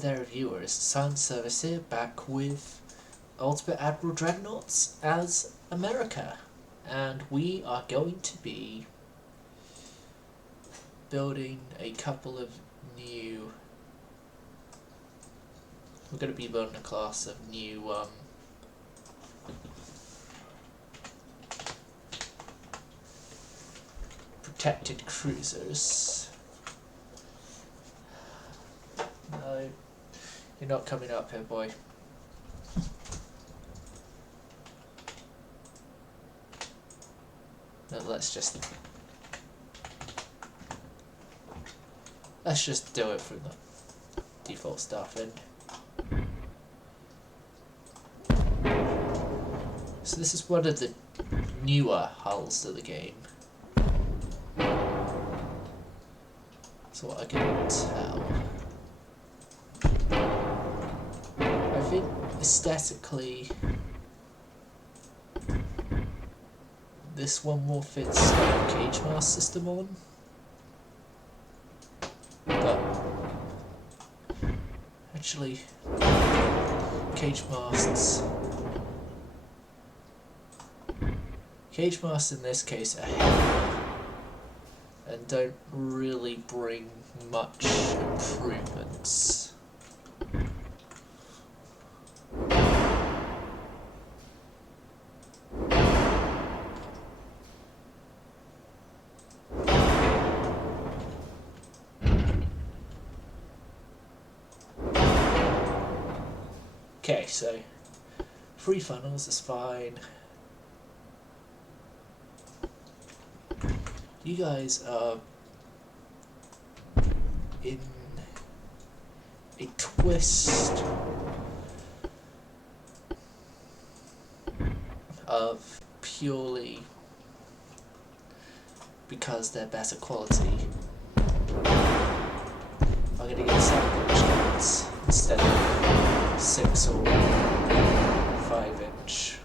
there, viewers. Science Service here, back with Ultimate Admiral Dreadnoughts as America. And we are going to be building a couple of new... We're going to be building a class of new protected cruisers. No, you're not coming up here, boy. No, let's just do it from the default stuff in. So this is one of the newer hulls of the game. That's what I can tell. I think aesthetically this one more fits the cage mast system on, but actually cage masts in this case are heavy and don't really bring much improvements. Okay, so 3 funnels is fine. You guys are in a twist of purely because they're better quality. I'm gonna get 7-inch guns instead of 6 or 5-inch.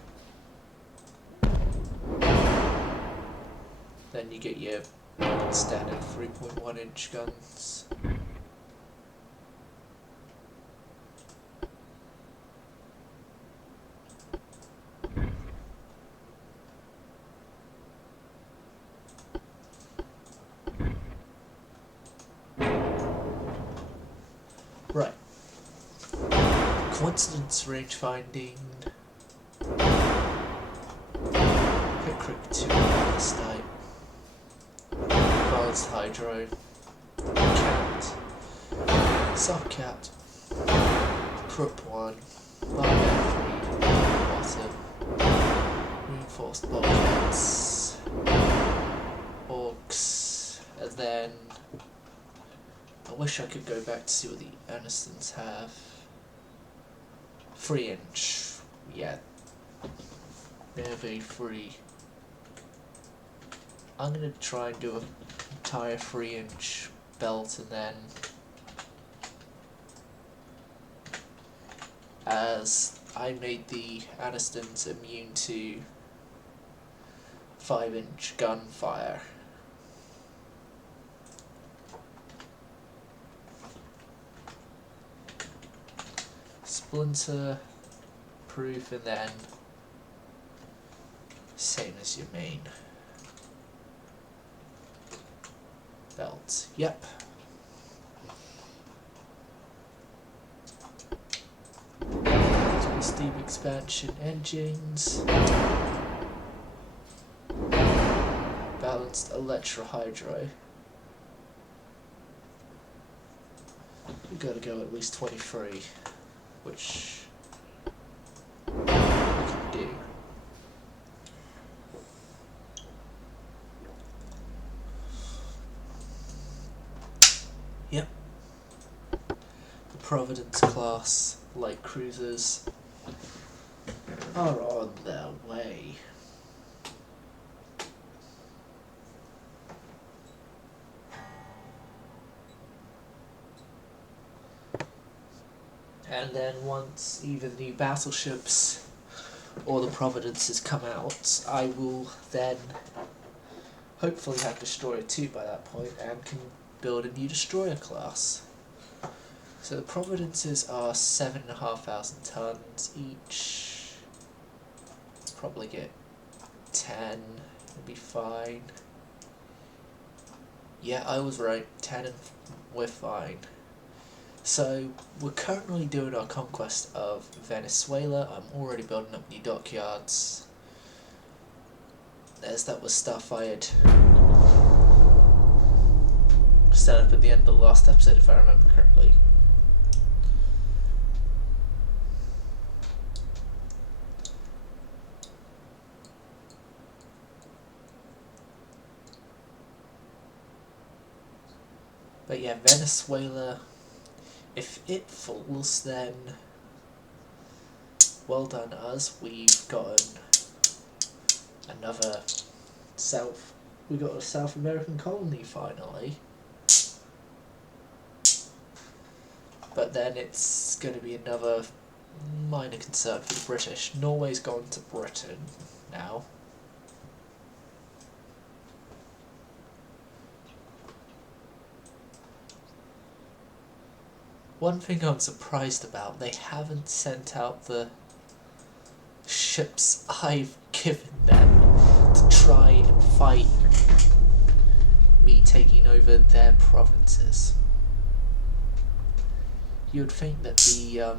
Then you get your standard 3.1-inch guns. Right. Coincidence range finding. Pickrick 2 Palestine. Advanced Hydro, Cat, Soft Cat, Krupp 1, Barbell 3, Bottom, Reinforced Bulkheads, Orcs, and then I wish I could go back to see what the Anistons have. 3-inch, yeah, they're very free. I'm going to try and do an entire 3-inch belt, and then as I made the Anistons immune to 5-inch gunfire. Splinter proof, and then same as your main belt. Yep. Steam expansion engines. Balanced electrohydro. We've got to go at least 23, which we can do. Yep. The Providence class light cruisers are on their way. And then once either the new battleships or the Providences come out, I will then hopefully have Destroyer 2 by that point and can build a new Destroyer class. So the Providences are 7,500 tons each. Probably get 10, it'd be fine. Yeah, I was right, 10 and we're fine. So we're currently doing our conquest of Venezuela. I'm already building up the dockyards. There's that was Starfired. Set up at the end of the last episode if I remember correctly. But yeah, Venezuela, if it falls, then well done us. We've gotten another we got a South American colony finally. But then it's going to be another minor concern for the British. Norway's gone to Britain now. One thing I'm surprised about, they haven't sent out the ships I've given them to try and fight me taking over their provinces. You would think that the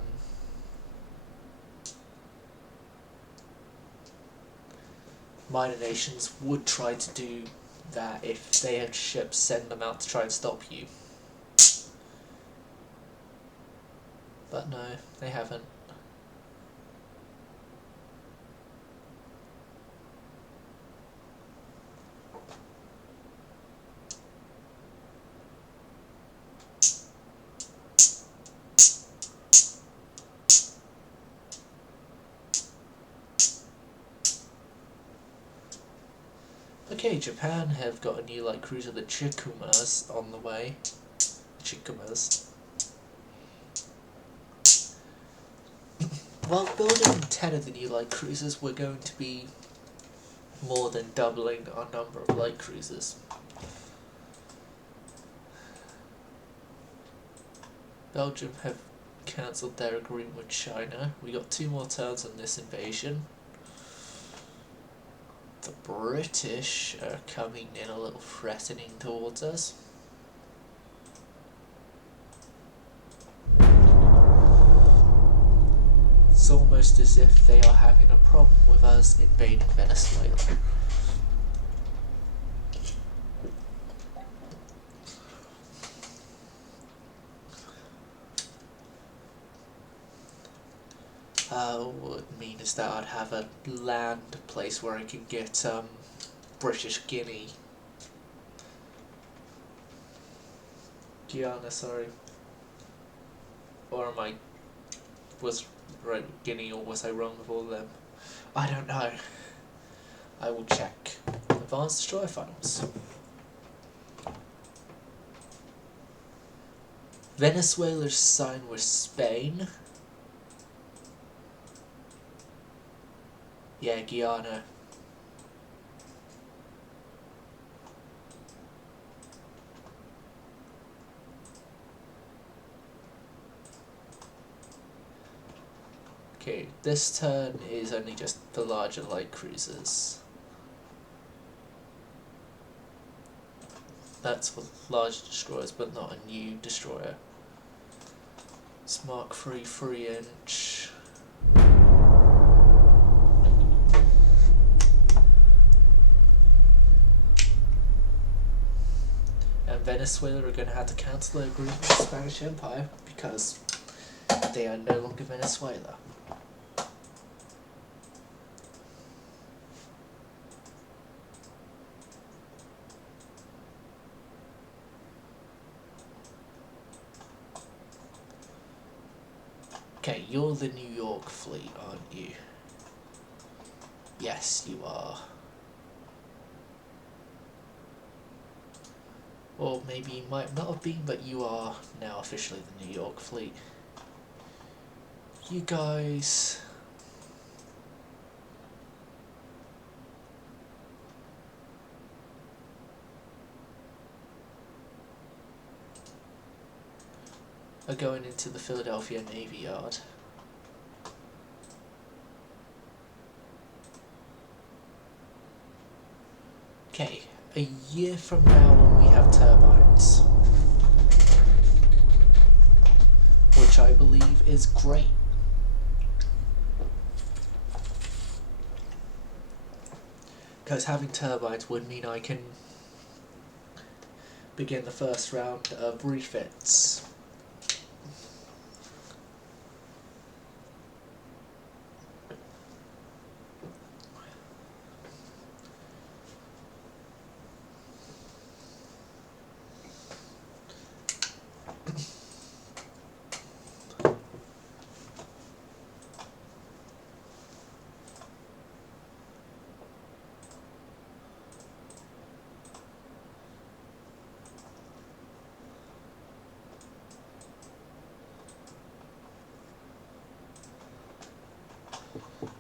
minor nations would try to do that if they had ships, send them out to try and stop you. But no, they haven't. Okay, Japan have got a new light cruiser, the Chikumas, on the way. Chikumas. While building 10 of the new light cruisers, we're going to be more than doubling our number of light cruisers. Belgium have cancelled their agreement with China. We got 2 more turns on this invasion. The British are coming in a little threatening towards us. It's almost as if they are having a problem with us invading Venezuela. What it mean is that I'd have a land place where I could get British Guinea. Guyana, sorry. Or am I was right with Guinea, or was I wrong with all of them? I don't know. I will check. Advanced Destroyer Finals. Venezuela's signed with Spain. Yeah, Guyana. Okay, this turn is only just the larger light cruisers. That's for large destroyers, but not a new destroyer. It's Mark 3 3-inch. And Venezuela are going to have to cancel their agreement with the Spanish Empire because they are no longer Venezuela. Okay, you're the New York fleet, aren't you? Yes, you are. Or maybe you might not have been, but you are now officially the New York fleet. You guys... are going into the Philadelphia Navy Yard. Okay, a year from now when we have turbines, which I believe is great. Because having turbines would mean I can begin the first round of refits.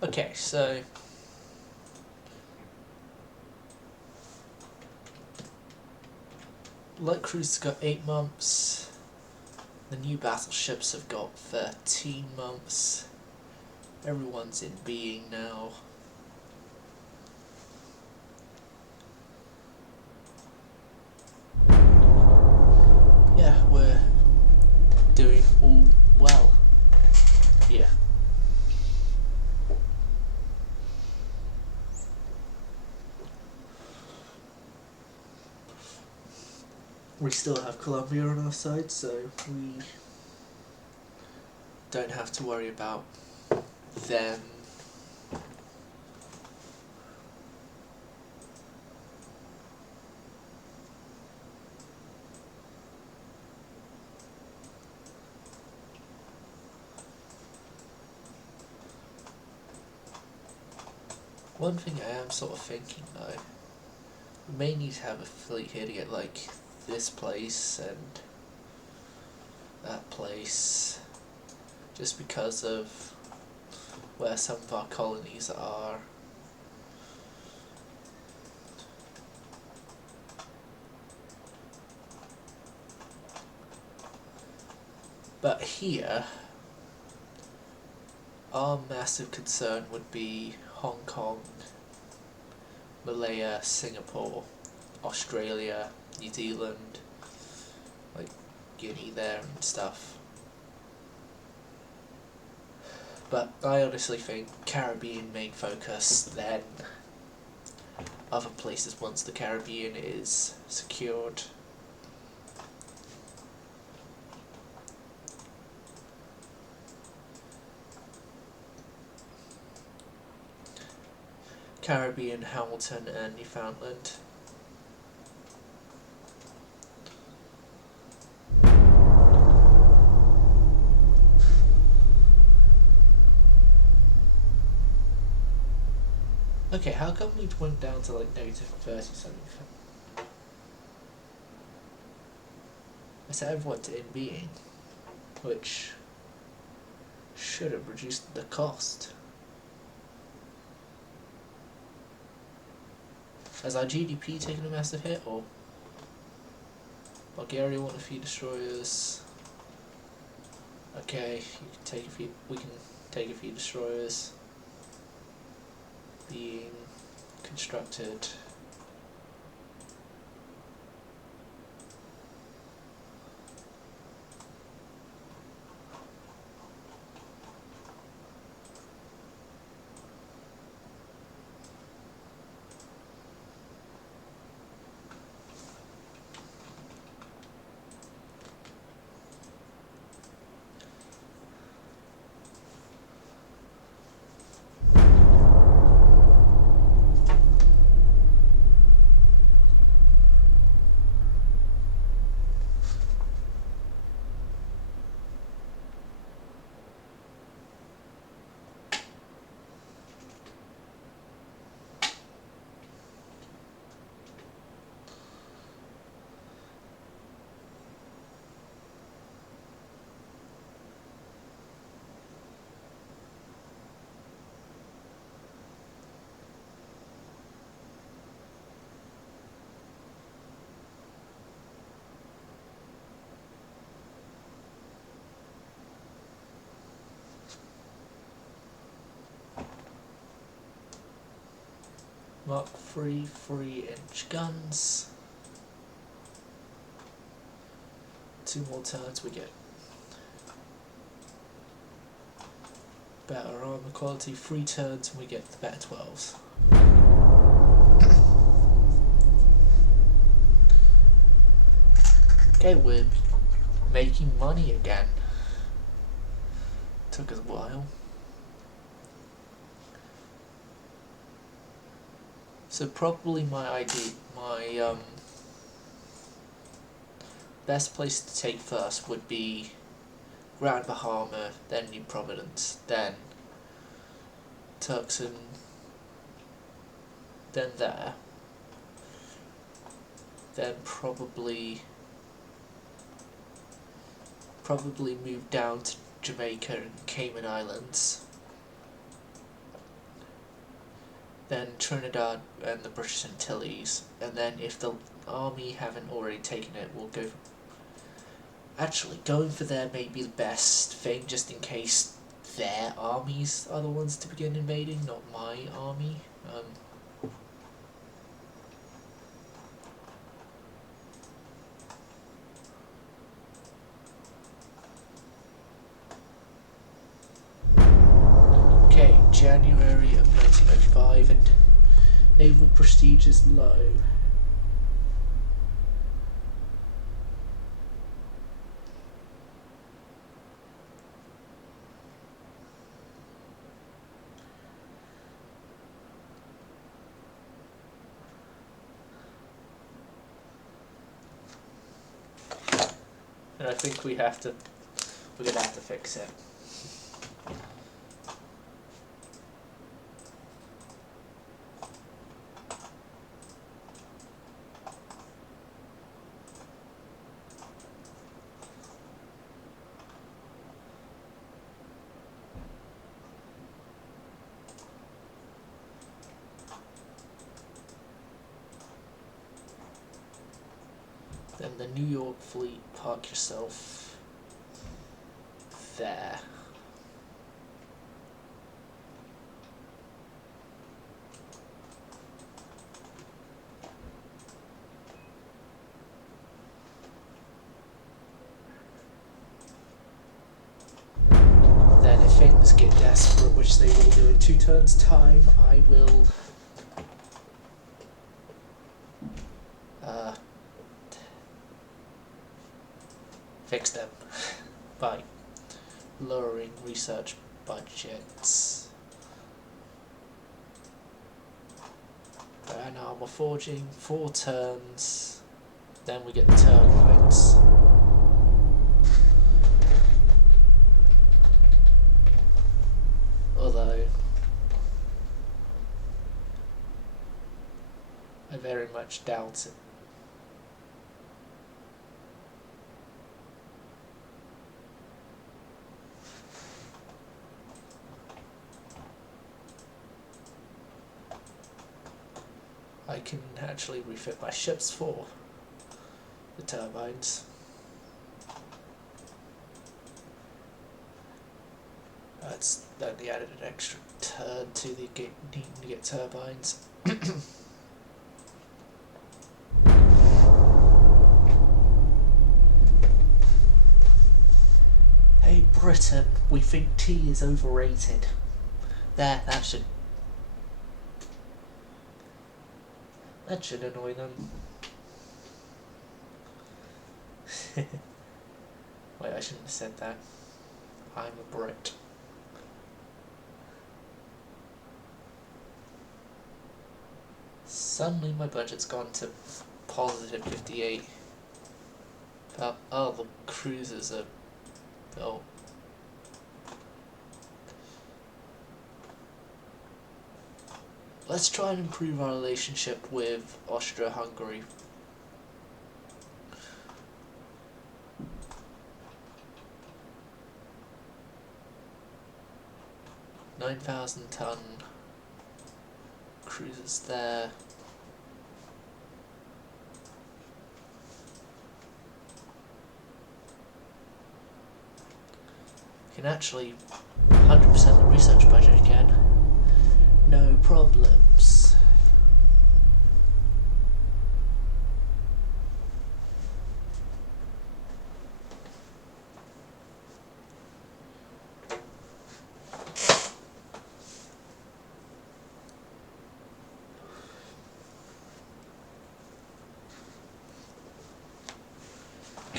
Okay, so light cruisers got 8 months. The new battleships have got 13 months. Everyone's in being now. Yeah, we're doing all well. Yeah. We still have Colombia on our side, so we don't have to worry about them. One thing I am sort of thinking though, we may need to have a fleet here to get like this place and that place, just because of where some of our colonies are. But here, our massive concern would be Hong Kong, Malaya, Singapore, Australia, New Zealand, like Guinea there and stuff. But I honestly think Caribbean main focus, then other places once the Caribbean is secured. Caribbean, Hamilton and Newfoundland. Okay, how come we went down to like -30 something? I set everyone to in being, which should have reduced the cost. Has our GDP taken a massive hit, or Bulgaria want a few destroyers? Okay, you can take a few. We can take a few destroyers being constructed. Mark 3 3-inch guns. 2 more turns we get better armor quality. 3 turns and we get the better 12s. Okay, we're making money again. Took us a while. So probably my best place to take first would be Grand Bahama, then New Providence, then Turks and then there. Then probably move down to Jamaica and Cayman Islands. Then Trinidad and the British Antilles, and then if the army haven't already taken it, we'll go for... Actually, going for there may be the best thing, just in case their armies are the ones to begin invading, not my army. Okay, January of 1995, and naval prestige is low. And I think we're gonna have to fix it. Then the New York fleet, park yourself there. Then if things get desperate, which they will do in 2 turns time, I will fix them by lowering research budgets. And armor forging, 4 turns, then we get the turbines. Although I very much doubt it. I can actually refit my ships for the turbines. That's only added an extra turn to the needing to get turbines. Hey Britain, we think tea is overrated. There, that should annoy them. Wait, I shouldn't have said that. I'm a Brit. Suddenly my budget's gone to positive 58. Oh, the cruisers are... Oh. Let's try and improve our relationship with Austria-Hungary. $9,000-ton cruisers there. Can actually 100% the research budget again. No problems.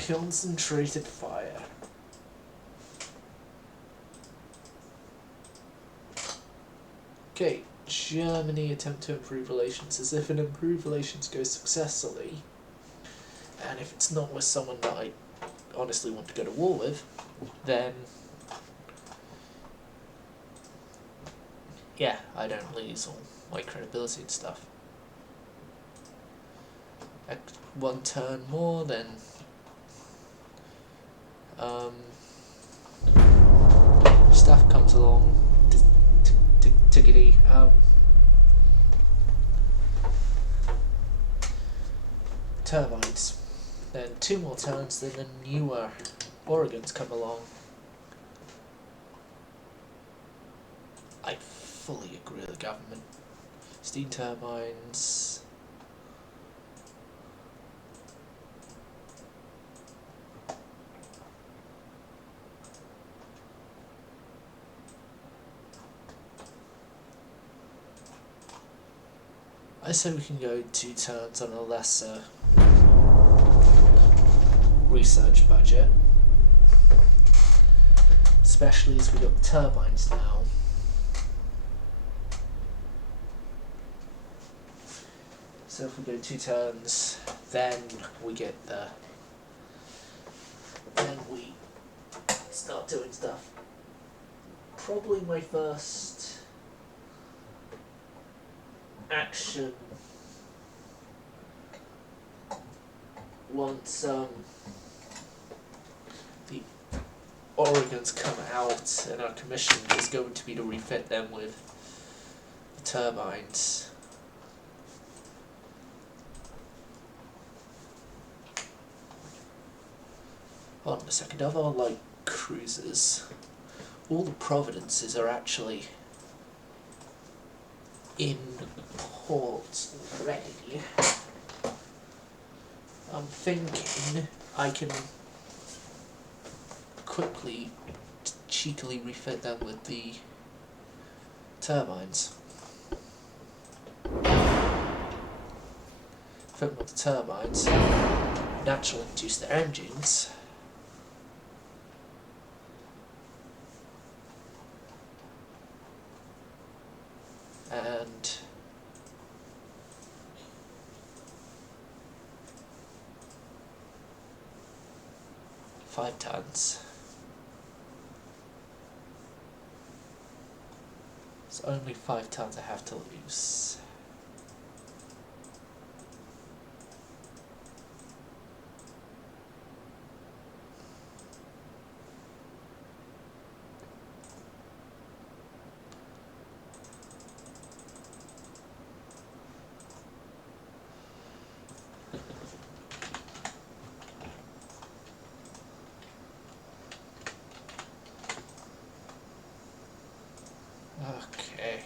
Concentrated fire. Okay, Germany attempt to improve relations. As if an improved relations goes successfully, and if it's not with someone that I honestly want to go to war with, then yeah, I don't lose all my credibility and stuff. One turn more, then stuff comes along. Tickety. Turbines. Then 2 more turns, then the newer Oregons come along. I fully agree with the government. Steam turbines. I say we can go 2 turns on a lesser research budget, especially as we got turbines now. So if we go 2 turns, then we get then we start doing stuff. Probably my first action once the Oregons come out and are commissioned is going to be to refit them with the turbines. Hold on a second, of our light cruisers, all the Providences are actually in port already. I'm thinking I can quickly, cheekily refit them with the turbines. Fit them with the turbines, naturally induce their engines. And 5 tons. It's only 5 tons I have to lose. Okay.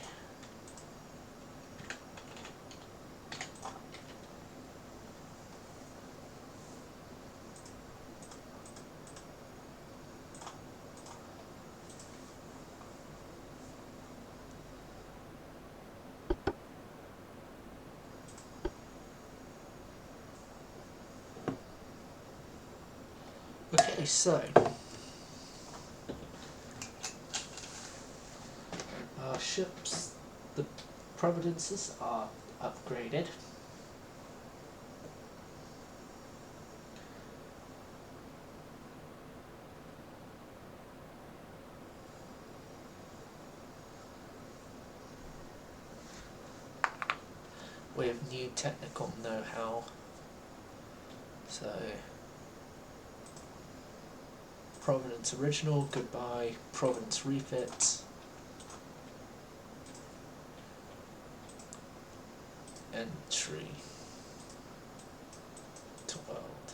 Okay, so our ships, the Providences, are upgraded. We have new technical know-how. So Providence original, goodbye. Providence refit. Entry to world.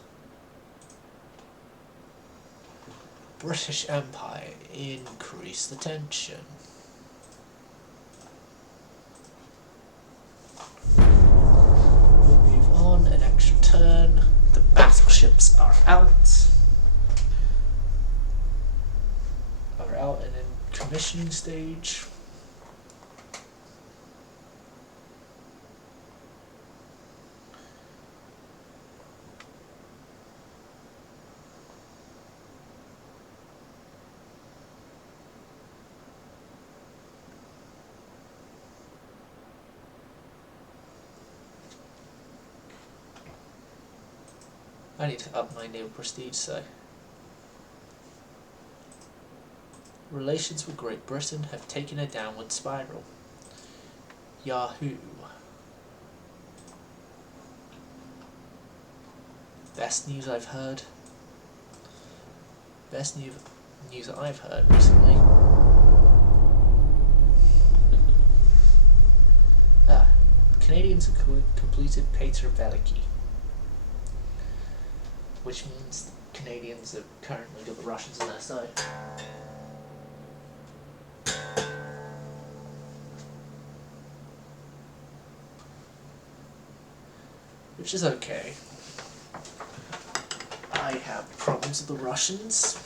British Empire, increase the tension. We'll move on an extra turn. The battleships are out. And in commissioning stage. I need to up my naval prestige, so. Relations with Great Britain have taken a downward spiral. Yahoo! Best news I've heard. Best news that I've heard recently. Canadians have completed Pater Veliki, which means Canadians have currently got the Russians on their side. Which is okay. I have problems with the Russians.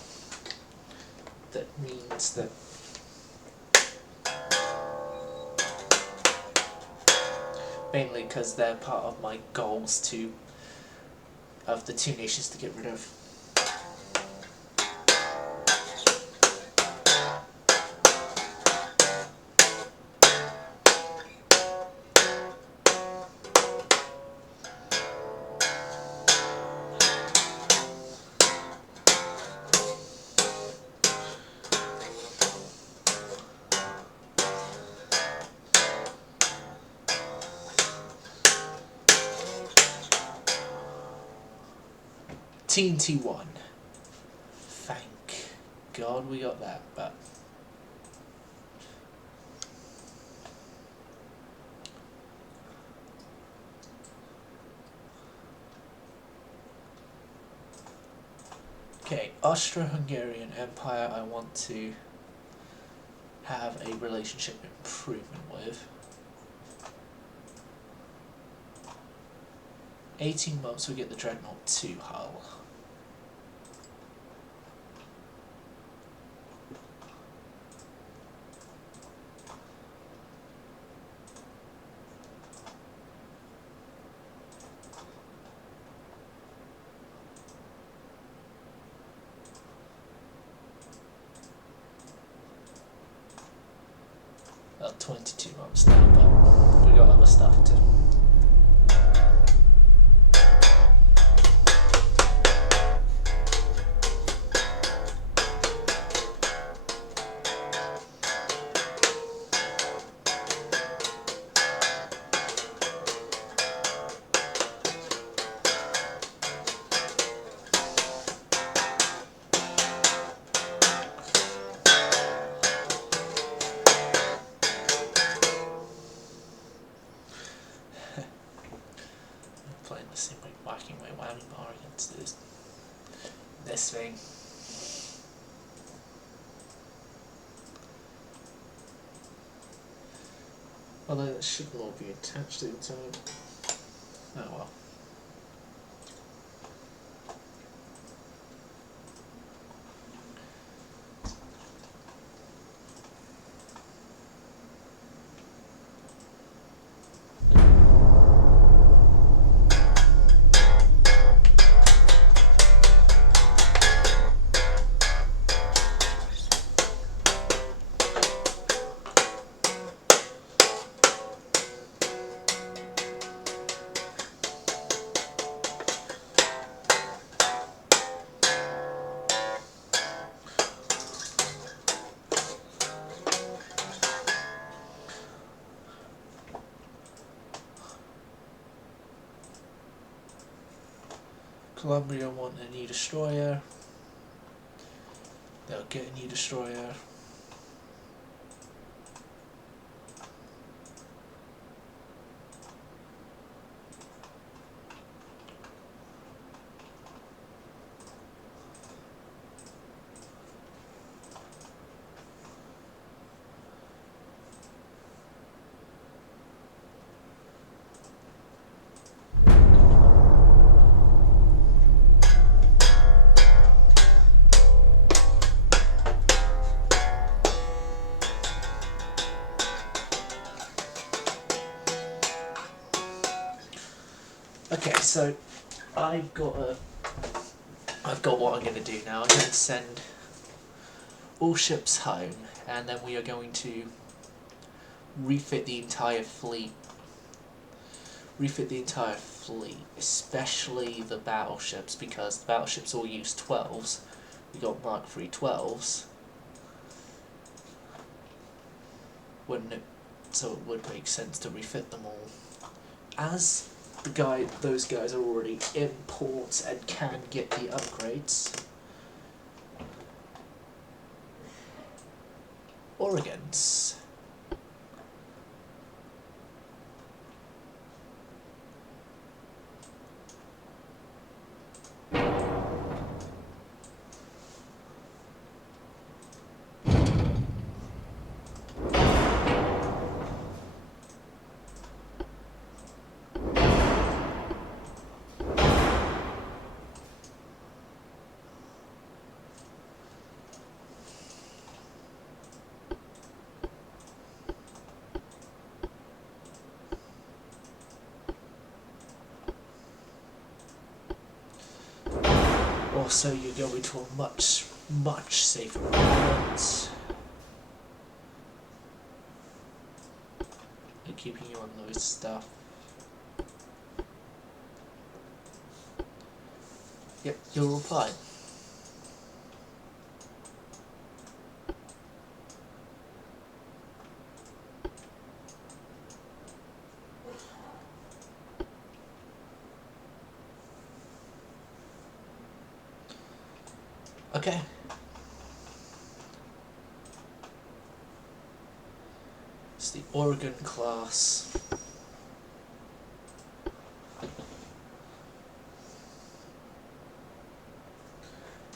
That means that mainly because they're part of my goals of the two nations to get rid of. TNT1. Thank God we got that, but okay, Austro-Hungarian Empire I want to have a relationship improvement with. 18 months we get the Dreadnought 2 hull. Well, 22 months now, but we got other stuff to. Playing the same way, whacking my whammy bar against this thing. Although that should not be attached in time. Oh well. Columbia want a new destroyer. They'll get a new destroyer. Okay, so I've got what I'm going to do now. I'm going to send all ships home, and then we are going to refit the entire fleet. fleet, especially the battleships, because the battleships all use 12s. We got Mark III 12s. So it would make sense to refit them all. As those guys are already imports and can get the upgrades. Oregons. Also, you go into a much safer environment. And keeping you on those stuff. Yep, you'll reply. Okay. It's the Oregon class.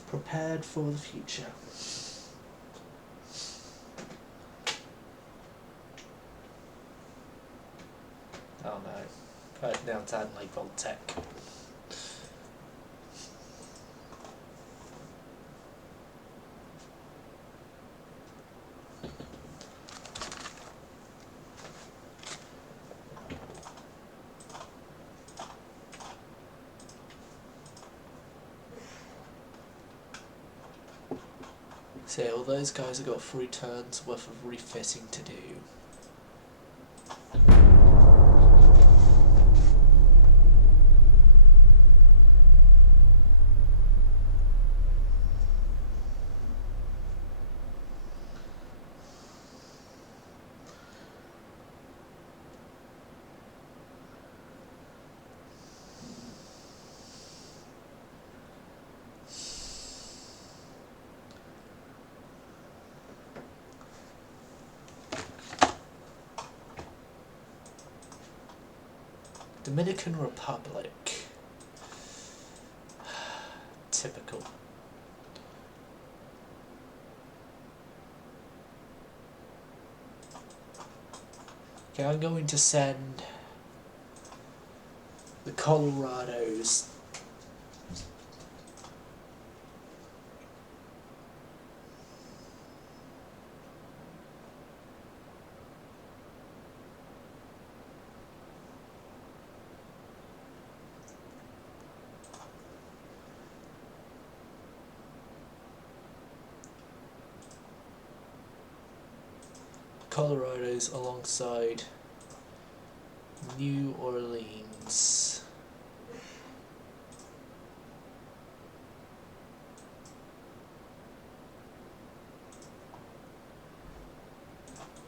Prepared for the future. Oh no. Right, now it's Admiral Voltec. So all those guys have got 3 turns worth of refitting to do. Dominican Republic. Typical. Okay, I'm going to send the Colorados alongside New Orleans.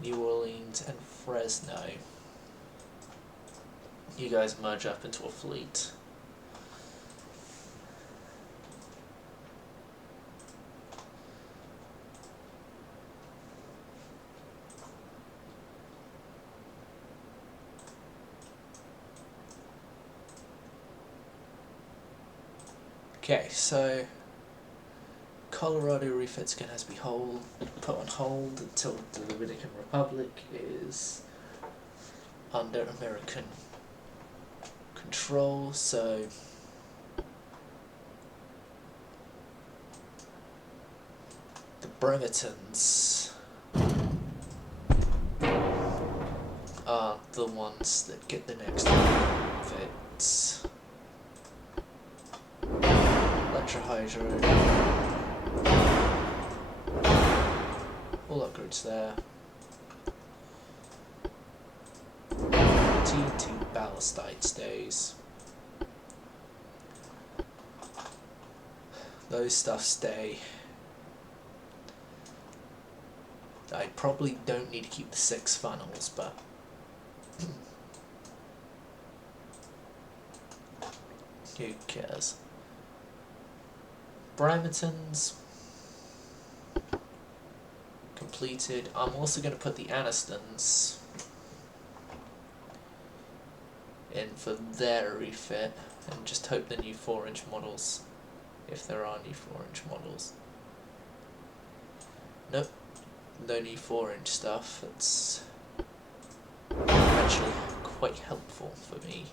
New Orleans and Fresno. You guys merge up into a fleet. Okay, so Colorado refit's going to have to be put on hold until the Dominican Republic is under American control, so the Bremertons are the ones that get the next refits. Hydro. All upgrades there. T2 ballastite stays. Those stuff stay. I probably don't need to keep the 6 funnels, but who cares? Bremertons completed. I'm also going to put the Anistons in for their refit and just hope the new 4-inch models, if there are new 4-inch models. Nope, no new 4-inch stuff. It's actually quite helpful for me.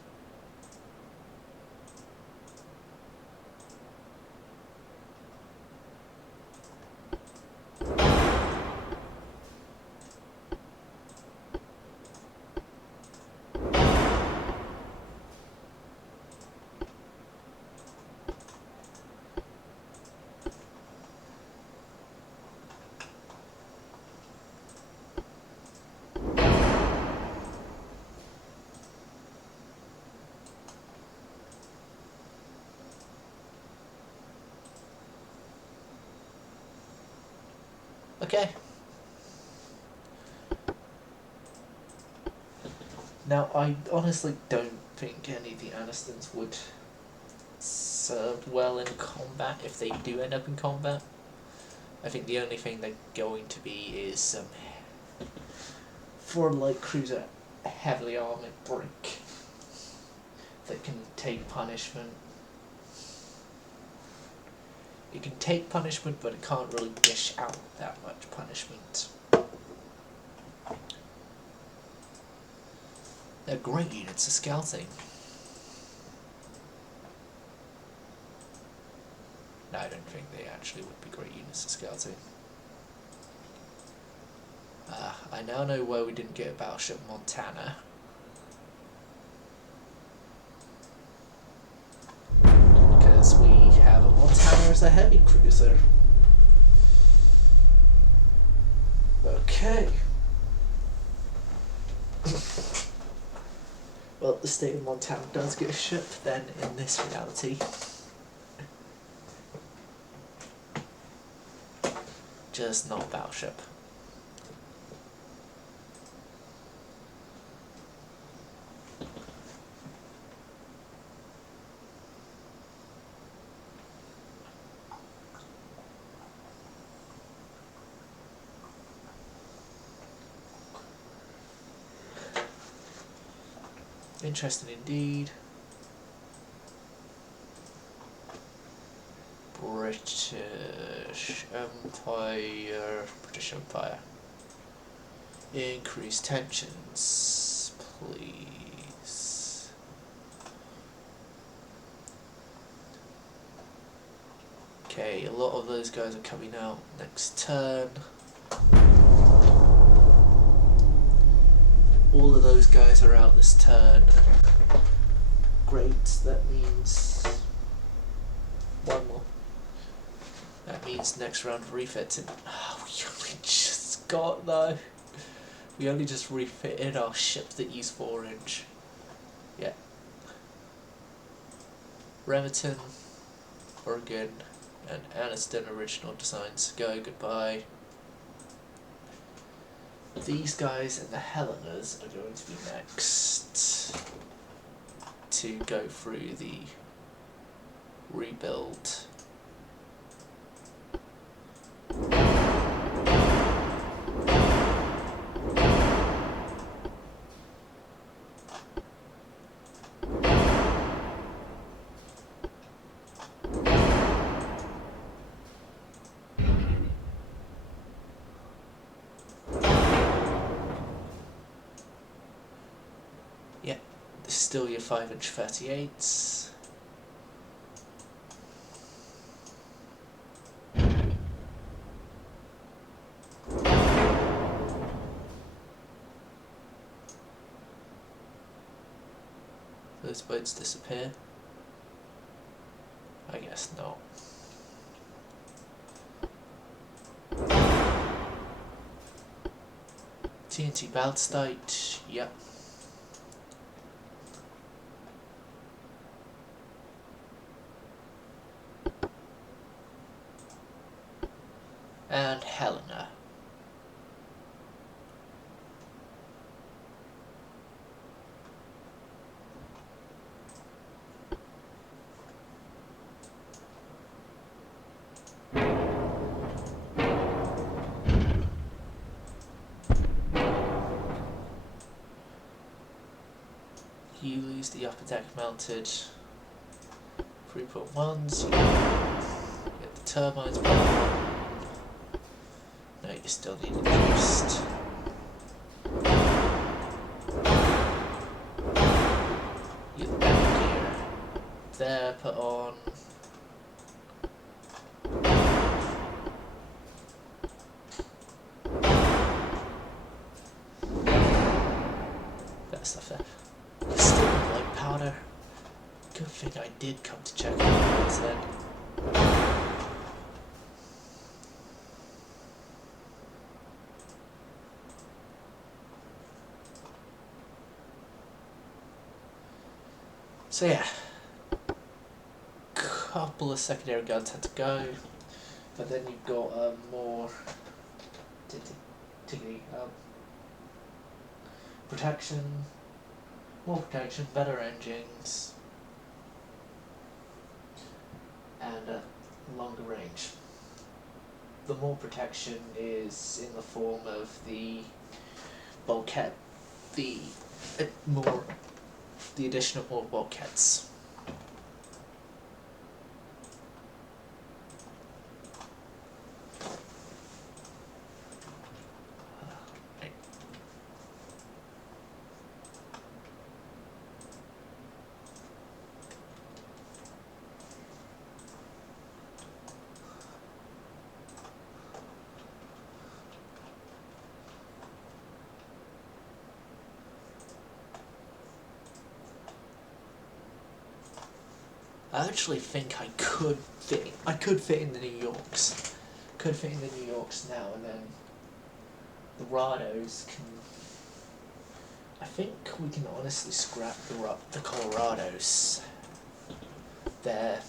Okay. Now, I honestly don't think any of the Anistons would serve well in combat if they do end up in combat. I think the only thing they're going to be is for a light cruiser, a heavily armoured brick that can take punishment. It can take punishment, but it can't really dish out that much punishment. They're great units of scouting. No, I don't think they actually would be great units of scouting. I now know why we didn't get a battleship Montana. Because we have a Montana as a heavy cruiser. Okay. Well, the state of Montana does get a ship then in this reality. Just not a battleship. Interesting indeed. British Empire. Increase tensions, please. Okay, a lot of those guys are coming out next turn. All of those guys are out this turn. Great, that means one more. That means next round of refits. Oh, we only just got though. We only just refitted our ship that used 4-inch. Yeah. Bremerton, Oregon, and Aniston original designs. Go, goodbye. These guys and the Helenas are going to be next to go through the rebuild. Yeah, still your 5-inch 38s. Those boats disappear? I guess not. TNT Ballastite, yep. and Helena. You lose the upper deck mounted 3.1s, you get the turbines back. No, you still need a boost. You get the back gear there, put on. That stuff there. Still light powder. Good thing I did come to check on you guys then. So yeah, couple of secondary guns had to go, but then you've got more protection, better engines, and longer range. The more protection is in the form of the bulkhead, the addition of more bulkheads. I actually think I could fit in the New Yorks. Could fit in the New Yorks now, and then the Rados can. I think we can honestly scrap the Colorados. They're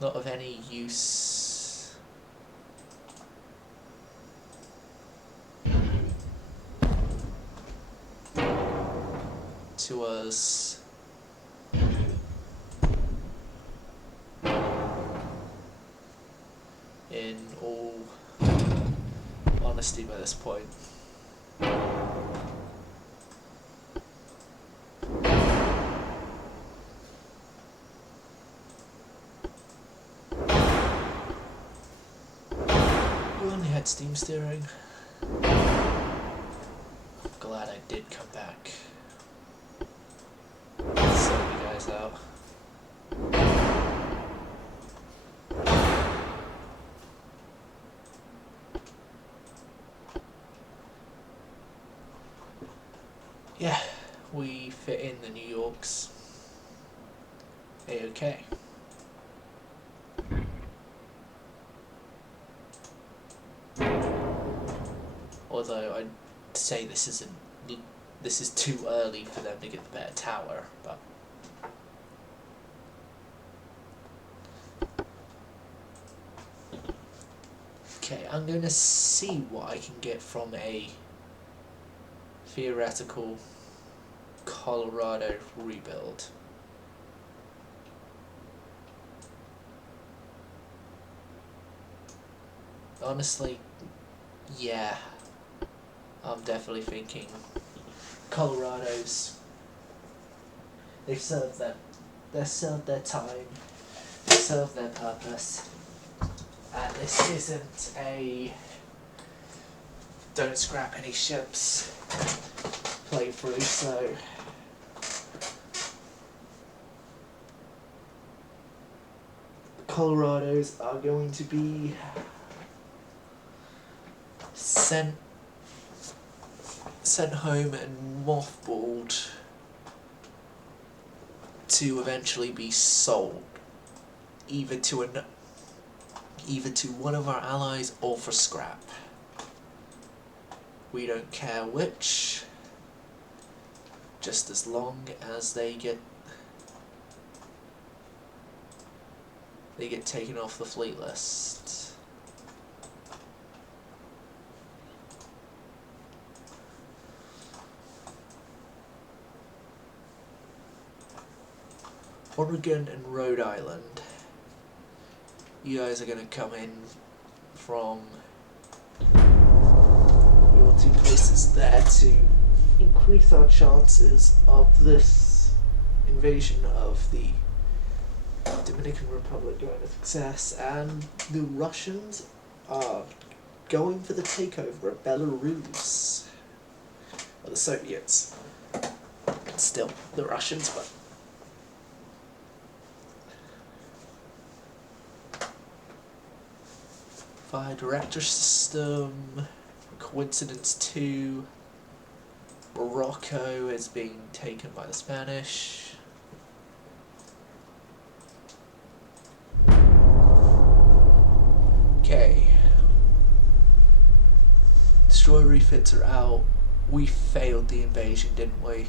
not of any use. To us. In all honesty by this point. We only had steam steering. I'm glad I did come back. Sell you guys out. Yeah, we fit in the New Yorks. A-okay. Although I'd say this is too early for them to get the better tower, but okay, I'm going to see what I can get from a theoretical Colorado rebuild. Honestly, yeah, I'm definitely thinking Colorados. They've served their time, they've served their purpose, and this isn't a don't scrap any ships playthrough, so the Colorados are going to be sent home and mothballed to eventually be sold either to one of our allies or for scrap. We don't care which, just as long as they get they get taken off the fleet list. Oregon and Rhode Island. You guys are going to come in from your two places there to increase our chances of this invasion of the Dominican Republic going a success, and the Russians are going for the takeover of Belarus. Or the Soviets. Still the Russians, but Fire Director System, Coincidence 2, Morocco is being taken by the Spanish. Okay. Destroy refits are out. We failed the invasion, didn't we?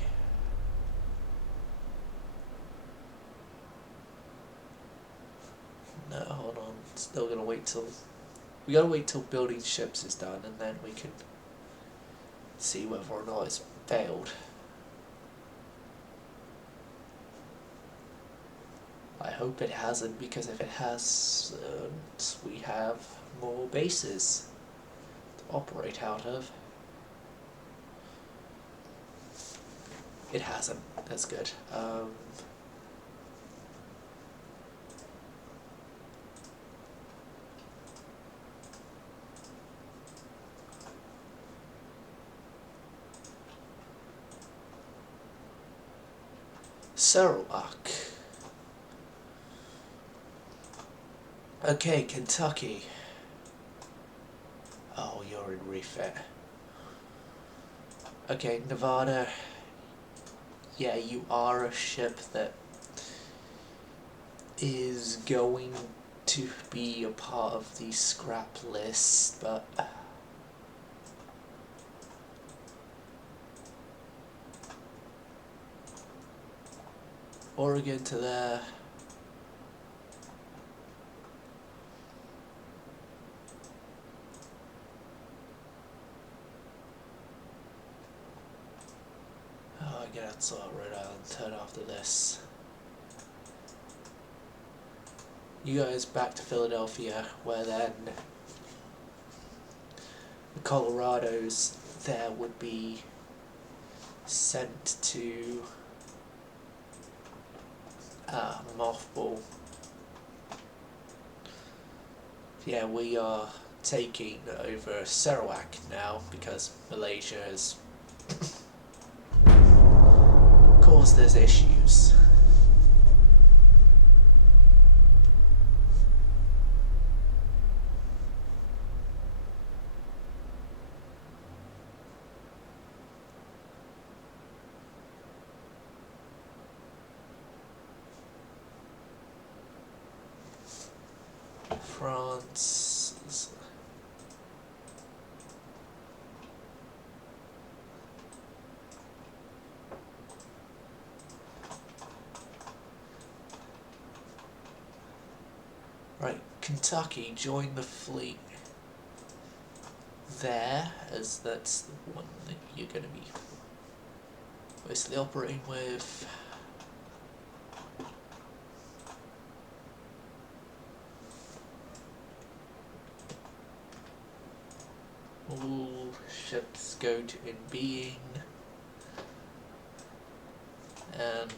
No, hold on. Still gonna wait till... We gotta wait till building ships is done, and then we can see whether or not it's failed. I hope it hasn't, because if it hasn't, we have more bases to operate out of. It hasn't. That's good. Sarawak. Okay, Kentucky. Oh, you're in refit. Okay, Nevada. Yeah, you are a ship that is going to be a part of the scrap list, but Oregon to there. Oh, I gotta sort Rhode Island turn after this. You guys back to Philadelphia, where then the Colorados there would be sent to mothball. Yeah, we are taking over Sarawak now because Malaysia has caused us issues. France. Right, Kentucky, join the fleet there, as that's the one that you're going to be mostly operating with. All ships go to in being, and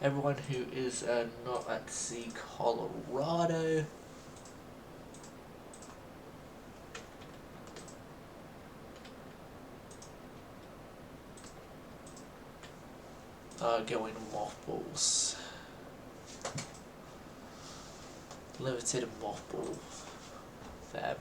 everyone who is not at sea Colorado are going mothballs. Limited mothball them.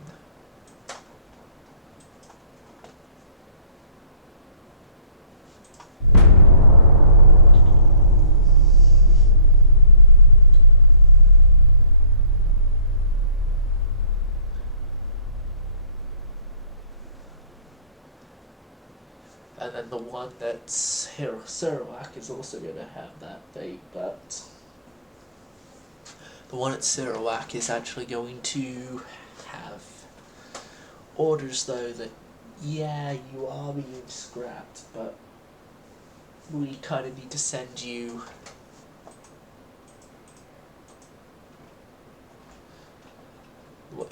And then the one that's here, Sarawak, is also going to have that fate, but The one at Sarawak is actually going to have orders though that, yeah, you are being scrapped, but we kind of need to send you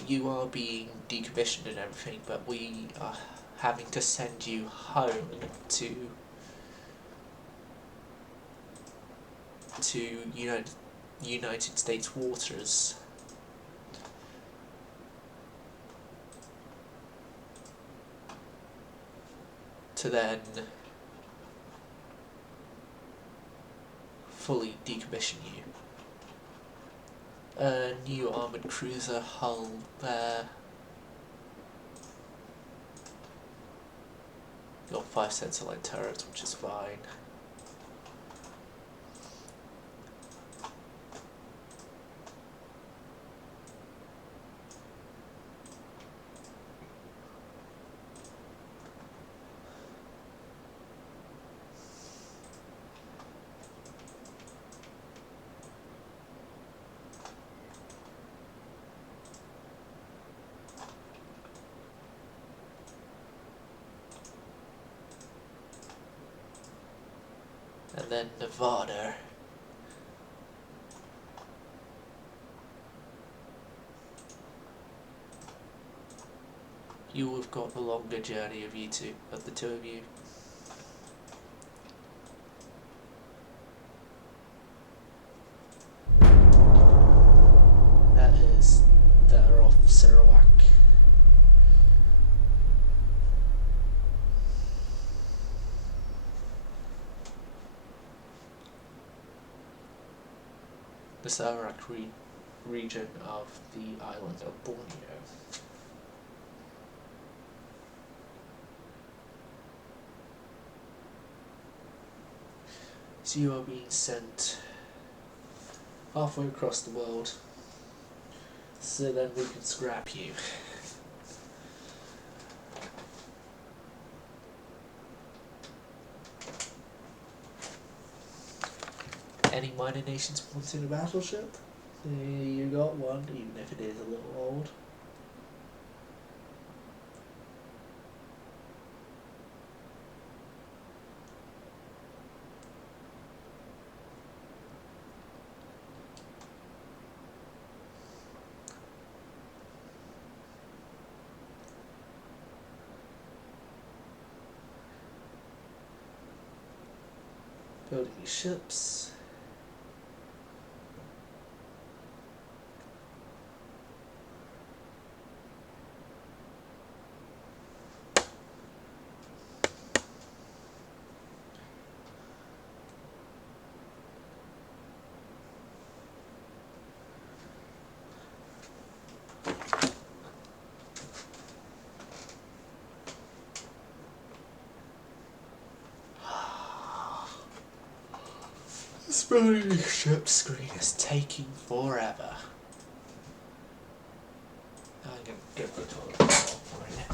you are being decommissioned and everything, but we are having to send you home to United States waters. To then fully decommission you. A new armoured cruiser hull there. Got 5 sensor-line turrets, which is fine. And then Nevada. You have got the longer journey of the two of you. They're off Sarawak. The Sarawak region of the island of Borneo. So you are being sent halfway across the world, so then we can scrap you. Any minor nations wanting a battleship? You got one, even if it is a little old. Building your ships. This building ship screen is taking forever. I'm gonna go to the toilet for a minute.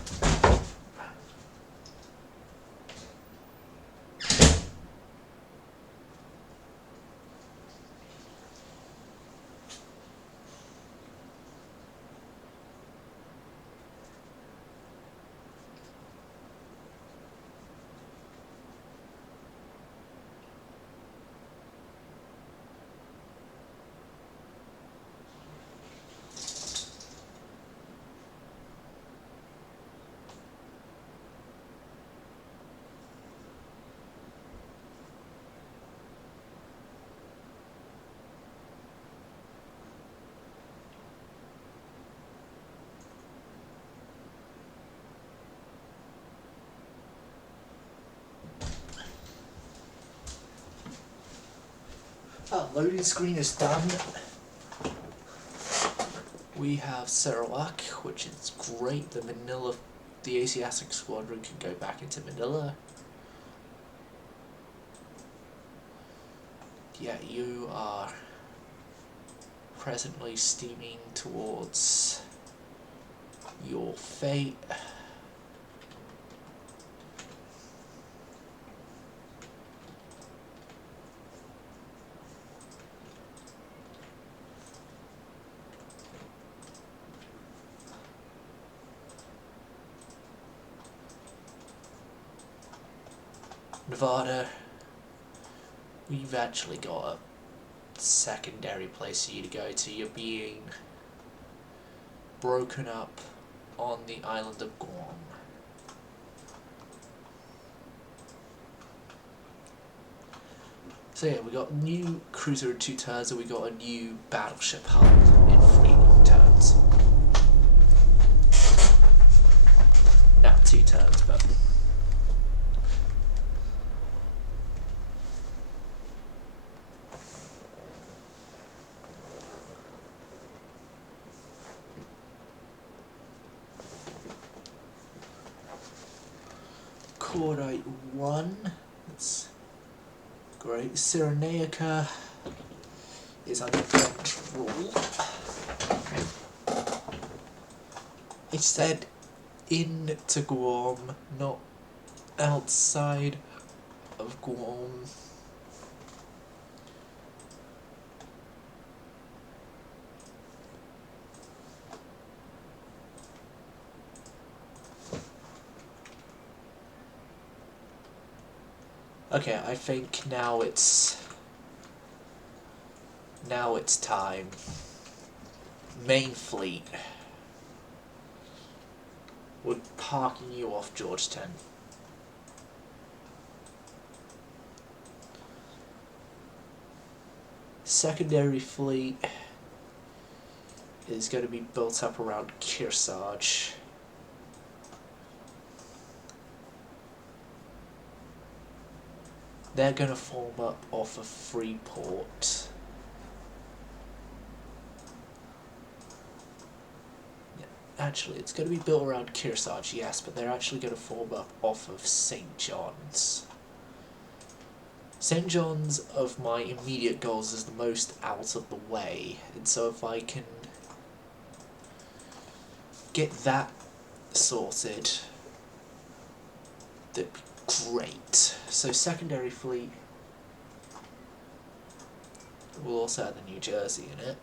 Loading screen is done. We have Sarawak, which is great. The Asiatic squadron can go back into Manila. Yeah, you are presently steaming towards your fate. Nevada, we've actually got a secondary place for you to go to. You're being broken up on the island of Guam. So yeah, we got new cruiser in 2 turns, and we got a new battleship hull in 3 turns. Not 2 turns, but Cordite 1. That's great. Cyrenaica is under control. It said into Guam, not outside of Guam. Okay, I think now it's time. Main fleet. We're parking you off Georgetown. Secondary fleet is going to be built up around Kearsarge. They're going to form up off of Freeport. Yeah, actually, it's going to be built around Kearsarge, yes, but they're actually going to form up off of St. John's. St. John's of my immediate goals is the most out of the way, and so if I can get that sorted, that'd be great. So secondary fleet will also have the New Jersey in it.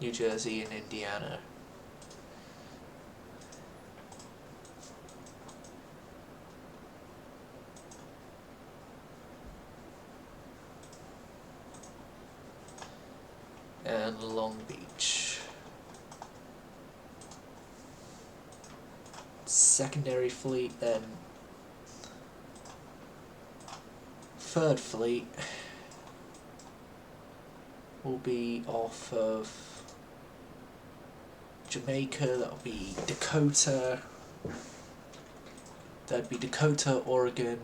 New Jersey and Indiana. And Long Beach. Secondary fleet, then third fleet will be off of Jamaica. That'll be Dakota. That'd be Dakota, Oregon,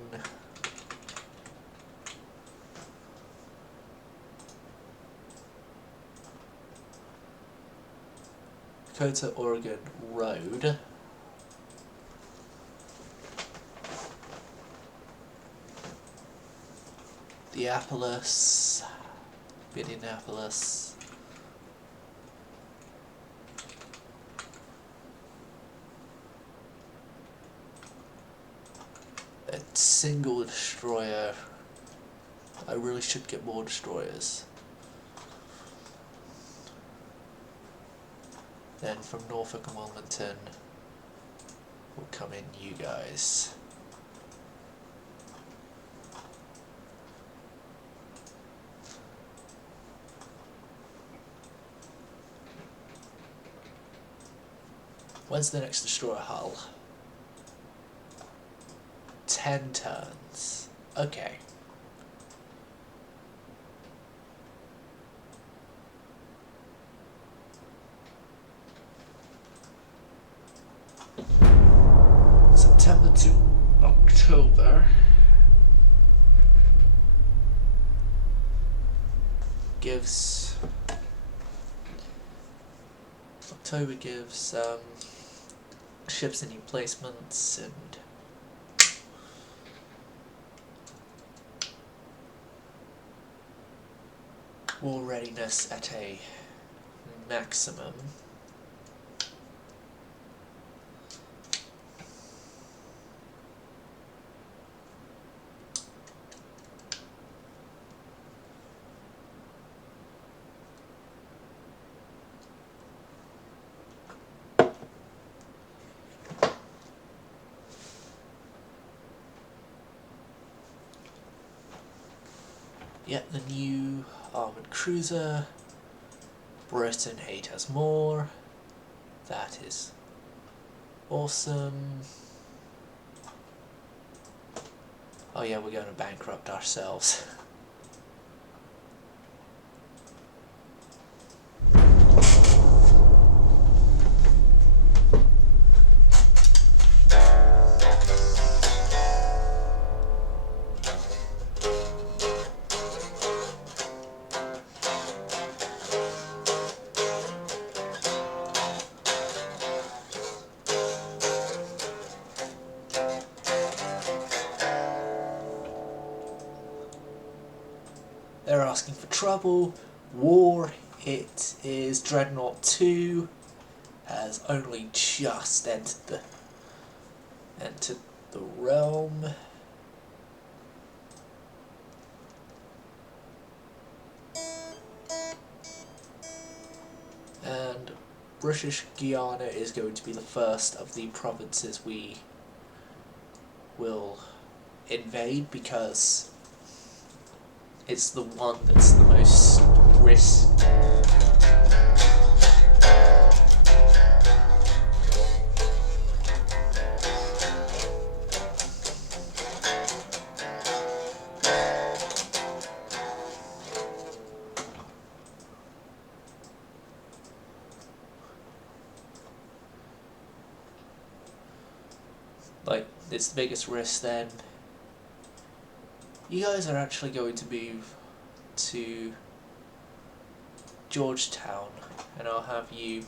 Oregon Road. Indianapolis. A single destroyer. I really should get more destroyers. Then from Norfolk and Wilmington will come in you guys. When's the next destroyer hull? 10 turns. Okay. September to October gives ships and new placements and war readiness at a maximum. Yet the new armoured cruiser. Britain hate us more. That is awesome. Oh yeah, we're going to bankrupt ourselves. They're asking for trouble. War. It is Dreadnought 2. Has only just entered the realm. And British Guiana is going to be the first of the provinces we will invade, because it's the one that's the most risk. Like, it's the biggest risk. Then you guys are actually going to move to Georgetown, and I'll have you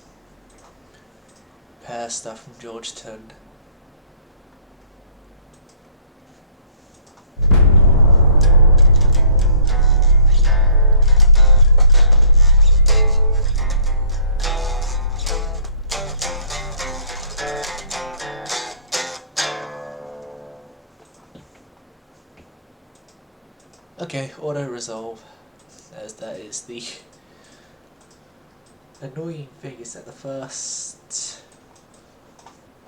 pair stuff from Georgetown. Okay, auto resolve, as that is the annoying thing, is that the first.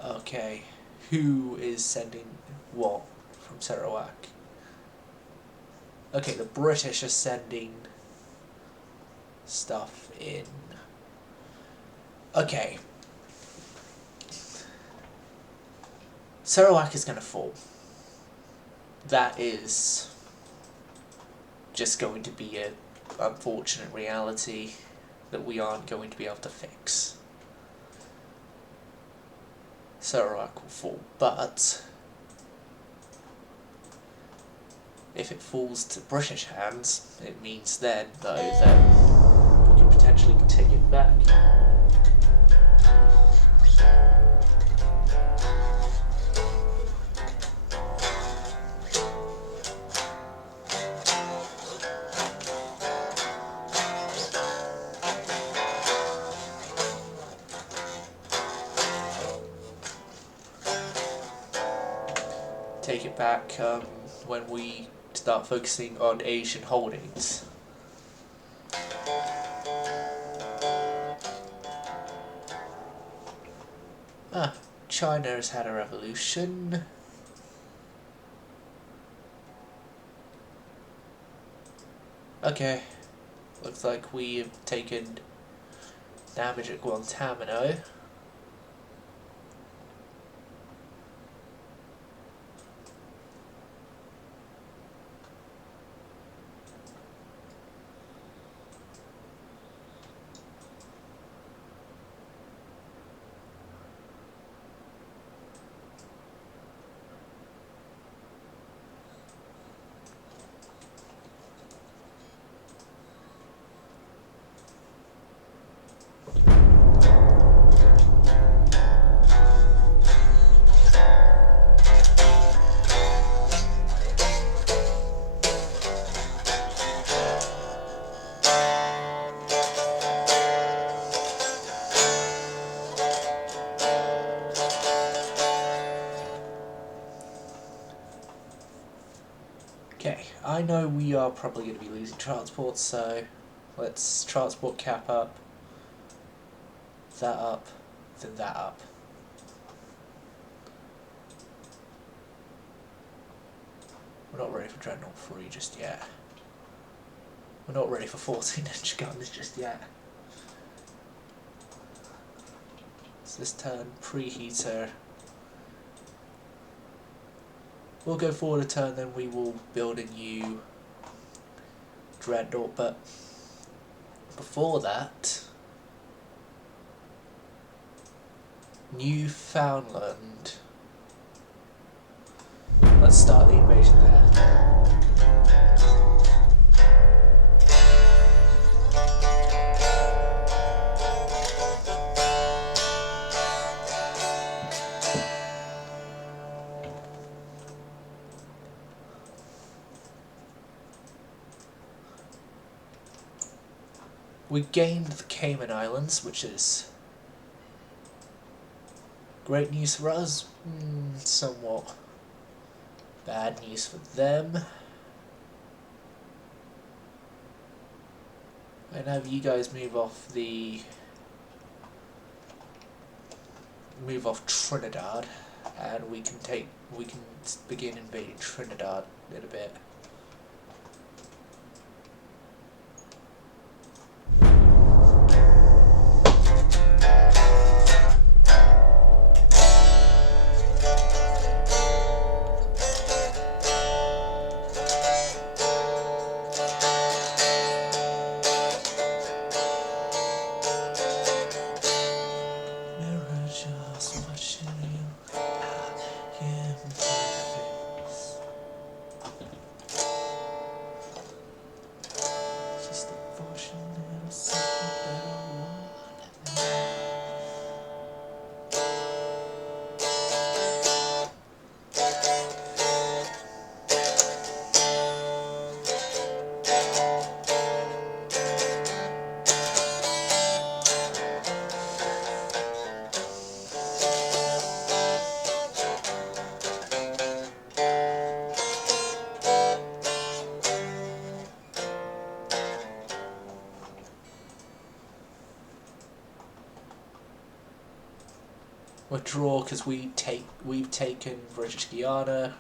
Okay, who is sending what from Sarawak? Okay, the British are sending stuff in. Okay. Sarawak is going to fall. That is just going to be an unfortunate reality that we aren't going to be able to fix. Sarawak will fall, but if it falls to British hands, it means then, though, that we could potentially take it back. Take it back when we start focusing on Asian holdings. China has had a revolution. Okay, looks like we have taken damage at Guantanamo. Okay, I know we are probably going to be losing transport, so let's transport cap up, that up, then that up. We're not ready for Dreadnought 3 just yet. We're not ready for 14-inch guns just yet. So this turn, preheater. We'll go forward a turn, then we will build a new dreadnought, but before that, Newfoundland. Let's start the invasion there. We gained the Cayman Islands, which is great news for us, somewhat bad news for them. And have you guys move off Trinidad, and we can begin invading Trinidad in a bit. Withdraw because we've taken British Guiana.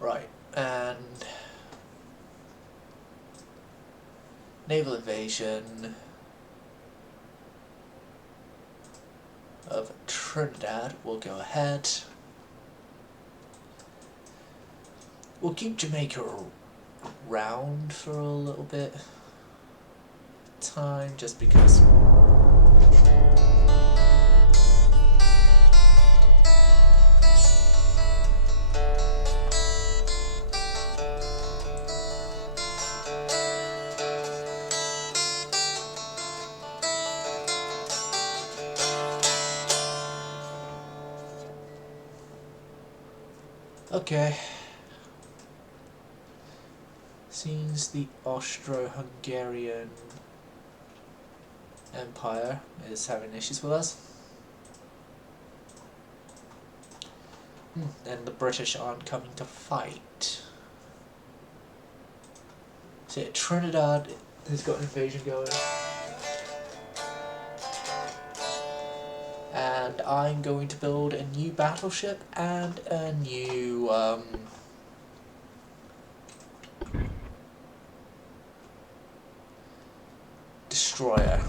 Right, and naval invasion of Trinidad will go ahead. We'll keep Jamaica around for a little bit time, just because. Okay. Seems the Austro-Hungarian Empire is having issues with us. And the British aren't coming to fight. So yeah, Trinidad has got an invasion going. And I'm going to build a new battleship and a new destroyer.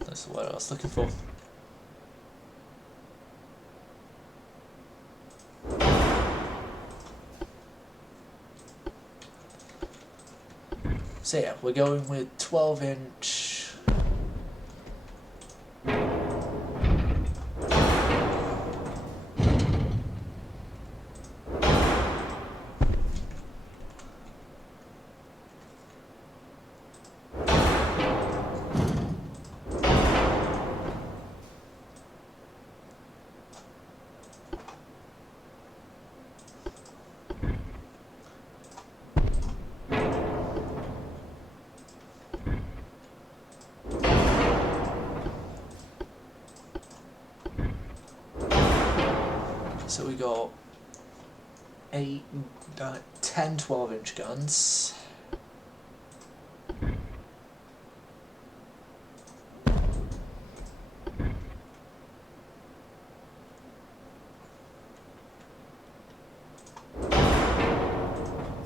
That's what I was looking for. So yeah, we're going with 12-inch. So we got 10, 12-inch guns.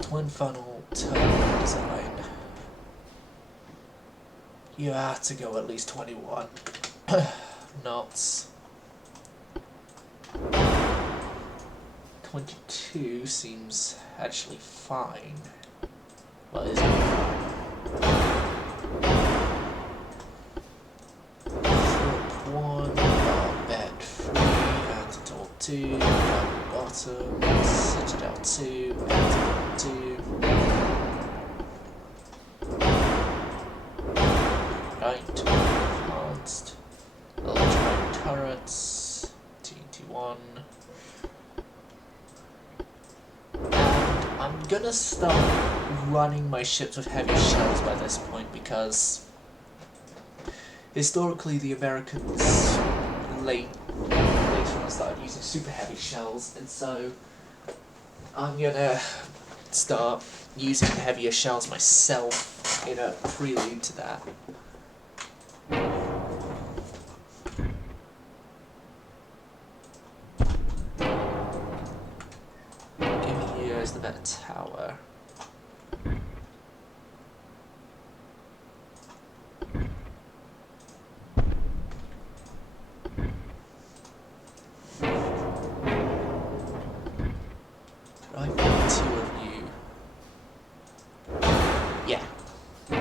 Twin funnel turbo design. You have to go at least 21 knots. 22 seems actually fine. Well, is it fine? Flip 1, bed 3, antidote 2, bottom, citadel 2, antidote 2. Right, advanced, electric turrets, TNT1. And I'm gonna start running my ships with heavy shells by this point because historically the Americans later on started using super heavy shells, and so I'm gonna start using heavier shells myself in a prelude to that. Giving you guys the better tower.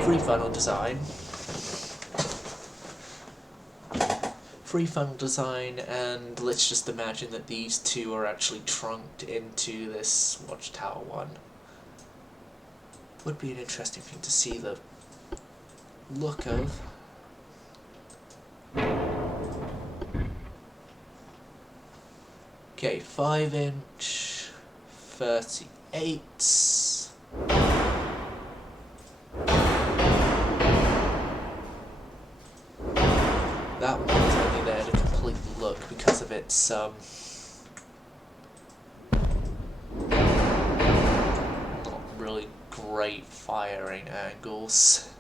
Free funnel design. Free funnel design, and let's just imagine that these two are actually trunked into this watchtower one. Would be an interesting thing to see the look of. Okay, 5-inch, 38s. That one is only there to complete the look because of its not really great firing angles.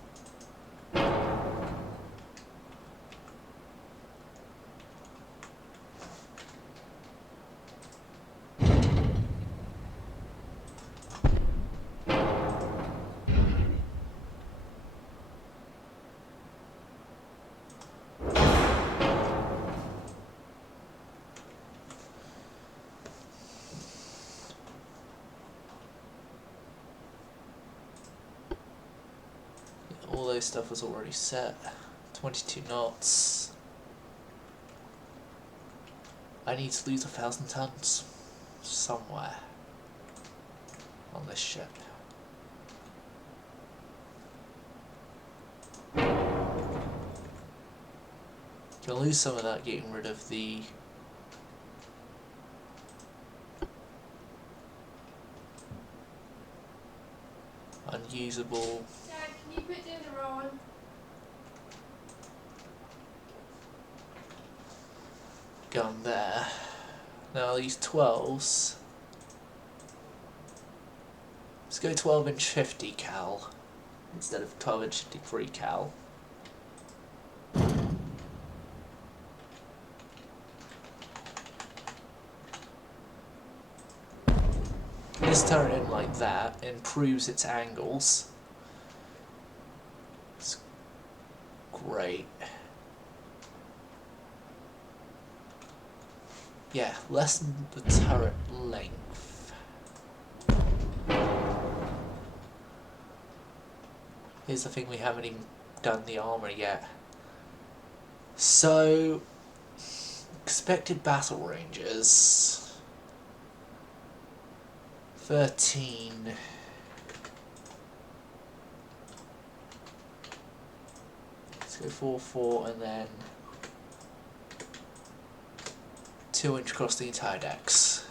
All those stuff was already set. 22 knots. I need to lose 1,000 tons somewhere on this ship. Gonna lose some of that getting rid of the unusable. Dad, can you put dinner on? Gun there. Now these 12s. Let's go 12-inch 50 cal instead of 12-inch 53 cal. This turret in like that improves its angles. It's great. Yeah, lessen the turret length. Here's the thing, we haven't even done the armor yet. So, expected battle ranges. 13. Let's go 4-4 and then 2-inch across the entire decks.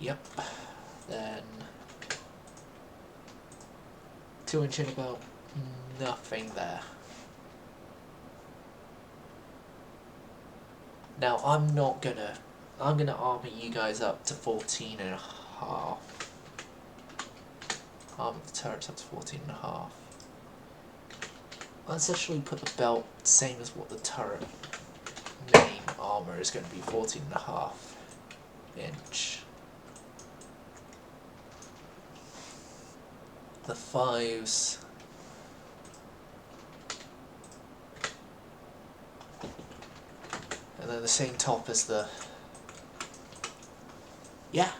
Yep. Then 2-inch in about nothing there. Now I'm gonna armor you guys up to 14.5. Armor the turrets up to 14.5. Let's actually put the belt same as what the turret main armor is going to be, 14.5 inch. the 5s. And then the same top as the... Yeah.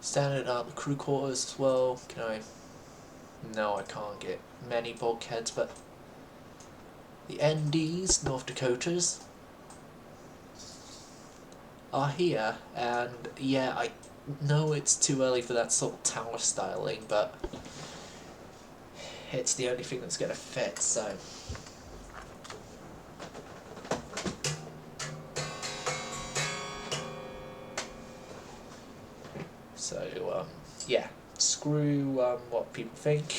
Standard out the crew quarters as well. Can I... No, I can't get many bulkheads, but the NDs, North Dakotas, are here, and yeah, I know it's too early for that sort of tower styling, but it's the only thing that's going to fit, so... So, yeah, screw what people think.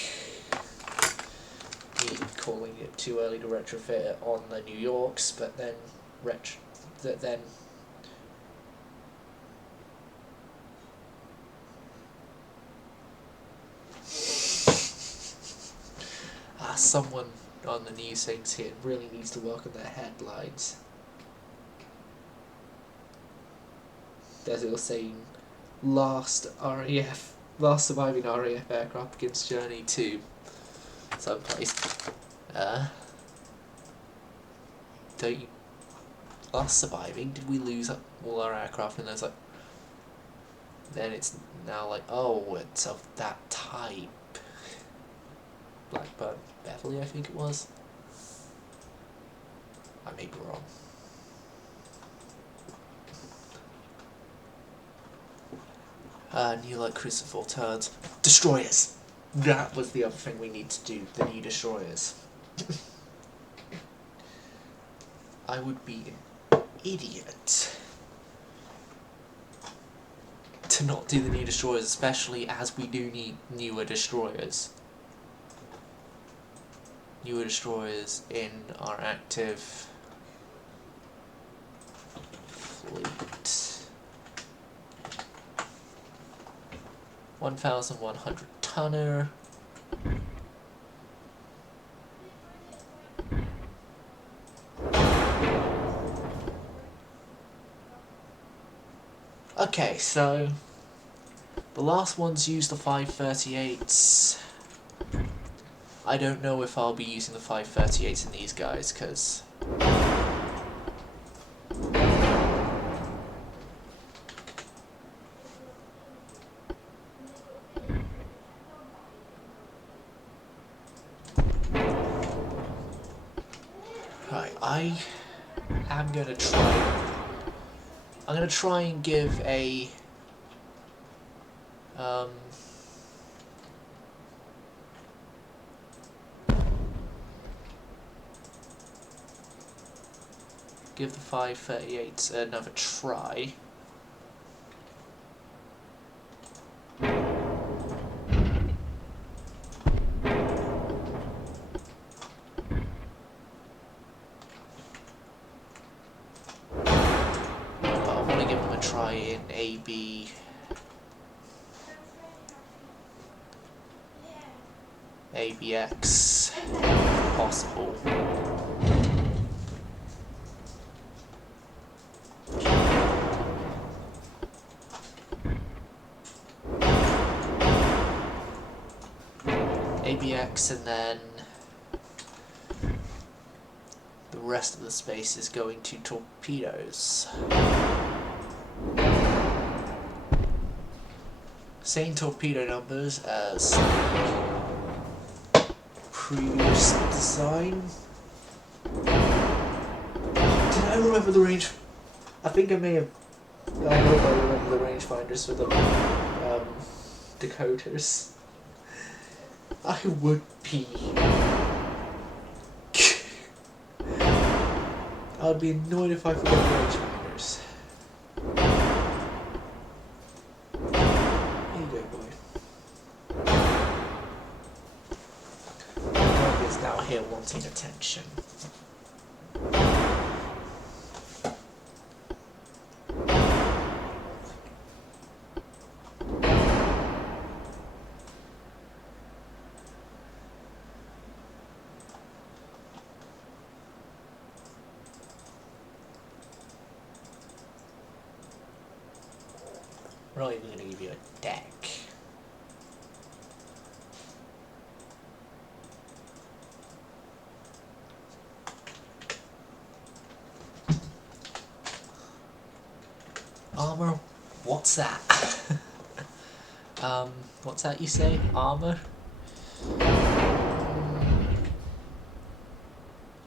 Me calling it too early to retrofit it on the New Yorks, but then someone on the news thinks it really needs to work on their headlines. As it was saying, last surviving RAF aircraft begins journey to someplace. Don't you... Last surviving? Did we lose all our aircraft? And there's like... Then it's now like, oh, it's of that type. Blackburn Beverly, I think it was. I may be wrong. New light cruiser 4 turns. Destroyers! That was the other thing we need to do, the new destroyers. I would be an idiot to not do the new destroyers, especially as we do need newer destroyers. Newer destroyers in our active fleet. 1,100 tonner. Okay, so the last ones used the 538s. I don't know if I'll be using the 538s in these guys, because right, I am gonna try. I'm gonna try and give a give the 538s another try. Try in AB ABX if possible. ABX, and then the rest of the space is going to torpedoes. Same torpedo numbers as previous design. Did I remember the range? I think I may have. I hope I remember the rangefinders for the Dakotas. I would be. I'd be annoyed if I forgot the rangefinders. Now here wanting attention. We're not even going to give you a deck. Armor? What's that? What's that you say? Armor?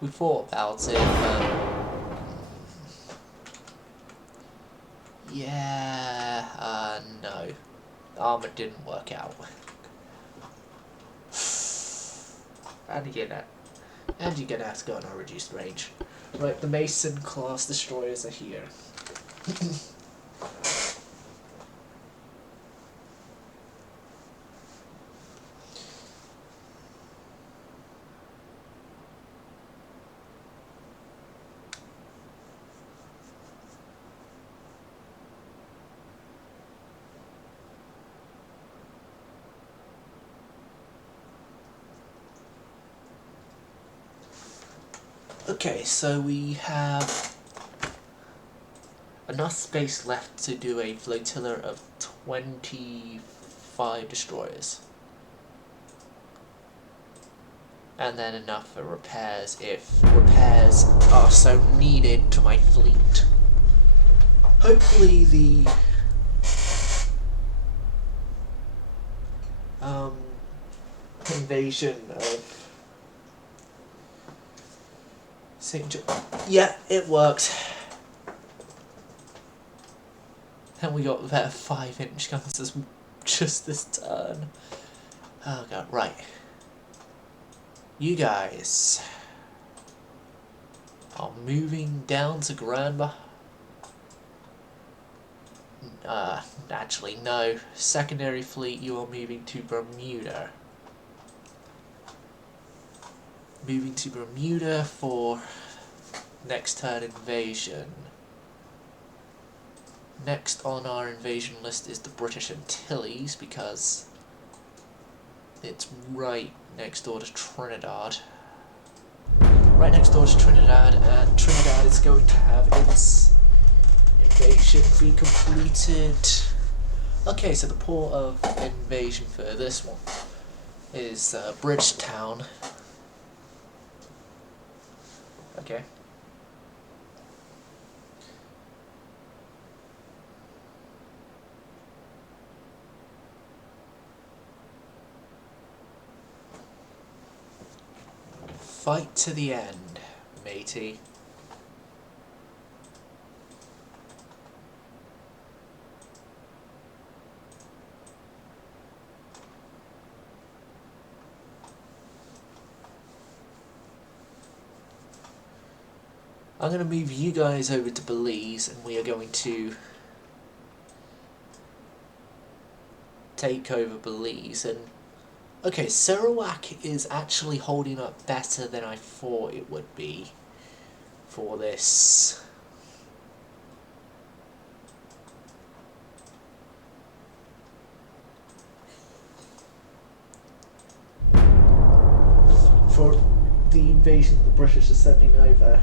We thought about it, but... yeah, no. Armor didn't work out. And you're gonna have to go on a reduced range. Right, the Mason class destroyers are here. Okay, so we have enough space left to do a flotilla of 25 destroyers. And then enough for repairs if repairs are so needed to my fleet. Hopefully the invasion of St. John. Yeah, it worked. And we got their 5-inch guns as just this turn. Oh god, right. You guys are moving down to Granba. Actually, no. Secondary fleet, you are moving to Bermuda. Moving to Bermuda for next turn invasion. Next on our invasion list is the British Antilles, because it's right next door to Trinidad. Right next door to Trinidad, and Trinidad is going to have its invasion be completed. Okay, so the port of invasion for this one is Bridgetown. Okay. Fight to the end, matey. I'm going to move you guys over to Belize, and we are going to take over Belize. And okay, Sarawak is actually holding up better than I thought it would be for this. For the invasion the British are sending over.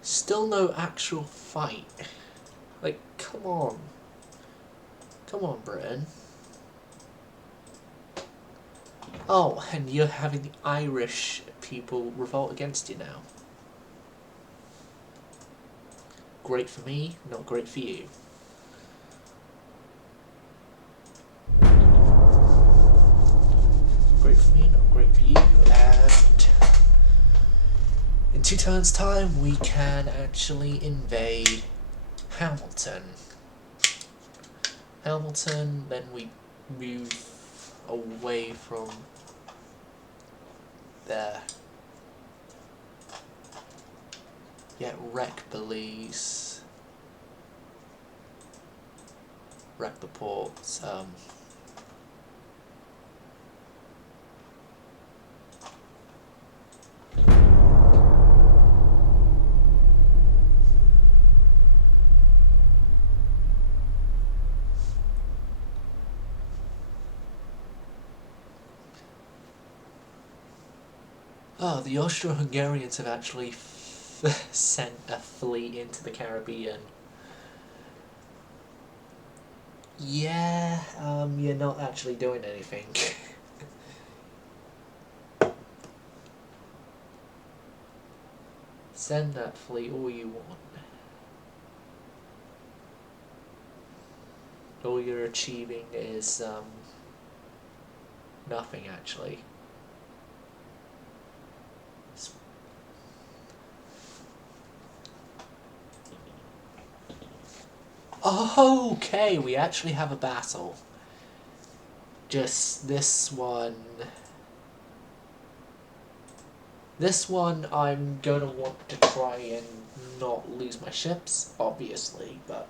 Still no actual fight. Like, come on. Come on, Britain. Oh, and you're having the Irish people revolt against you now. Great for me, not great for you. Great for me, not great for you, and in 2 turns' time we can actually invade Hamilton. Hamilton, then we move away from there. Yeah, wreck Belize. Wreck the ports. Oh, the Austro-Hungarians have actually sent a fleet into the Caribbean. Yeah, you're not actually doing anything. Send that fleet all you want. All you're achieving is, nothing actually. Okay, we actually have a battle. Just this one. This one I'm gonna want to try and not lose my ships, obviously, but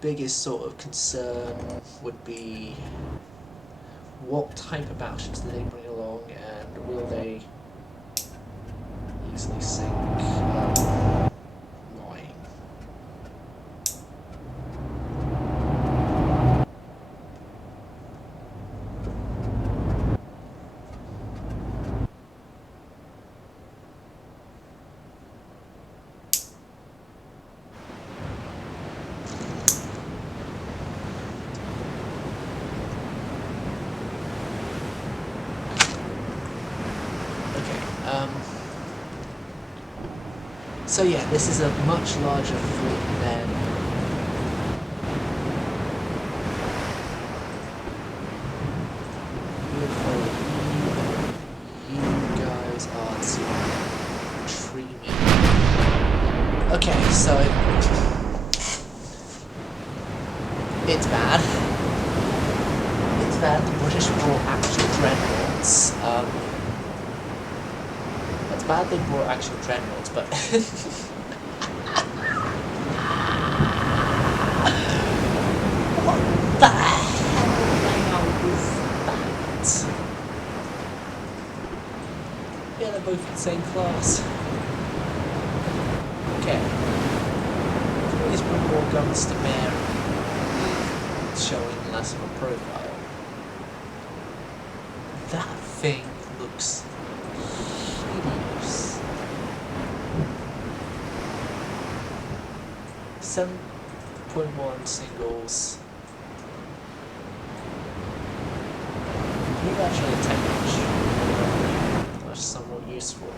biggest sort of concern would be what type of battleships do they bring along, and will they easily sink lying. So yeah, this is a much larger fleet than you guys are streaming. Okay, so it's bad. It's bad. The British brought actual dreadnoughts. It's bad they brought actual dreadnoughts, but what the hell was that? Yeah, they're both in the same class. Okay. Please bring more guns to bear, showing less of a profile. That thing looks hideous. 7.1 singles. You've actually a 10-inch. That's somewhat useful.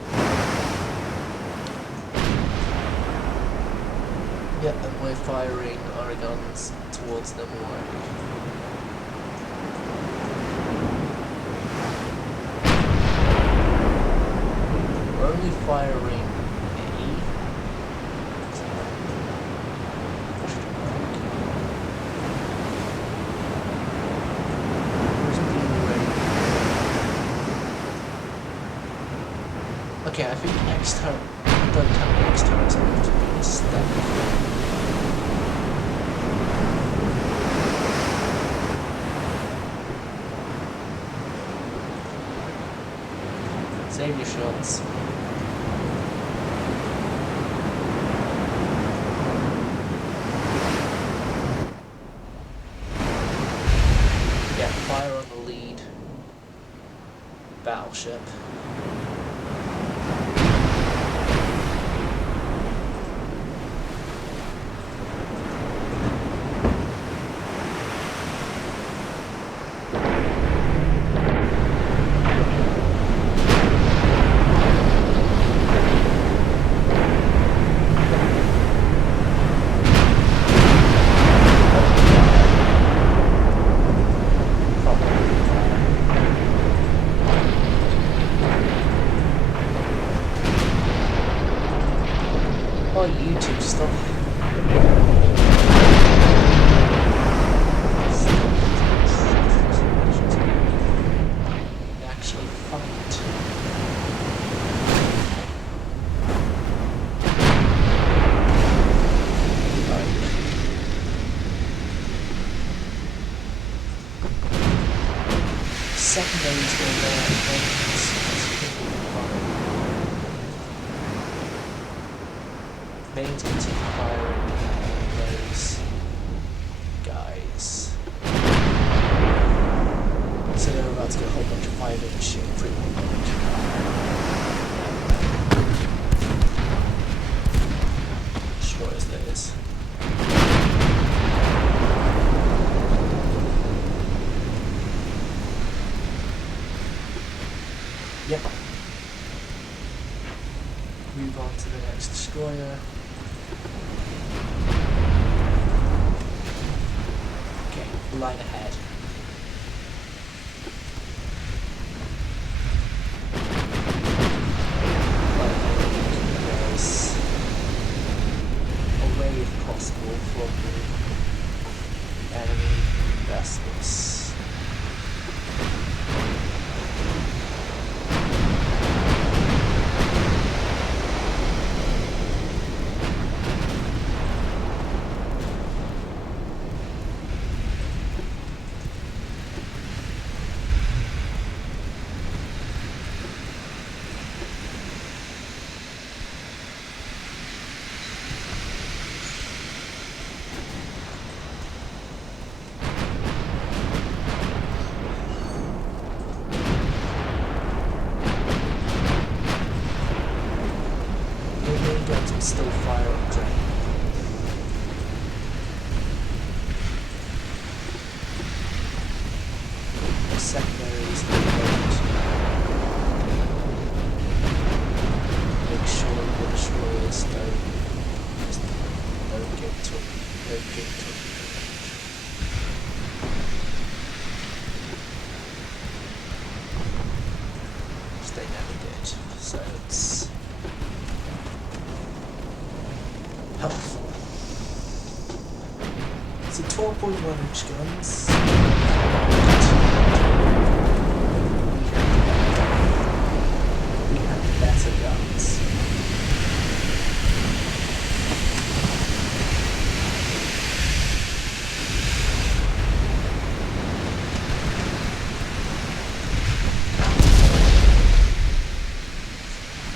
Yep, and we're firing our guns towards them already. We're only firing okay, I think X turret, don't tell me X turret's going to be a step. Save your shots. Yeah, fire on the lead battleship. Oh, YouTube stuff. Actually fight. Secondaries go there, mains continue firing those guys. So they're about to get a whole bunch of 5-inch infantry. Destroyers, that is. Yep. Move on to the next destroyer. Okay, line ahead. There's away if possible from the enemy vessels. Still fire on drain. Secondaries load. Make sure the destroyers don't get to they never did. So it's helpful. So 12.1-inch guns. We have better guns.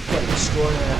Okay, destroyer.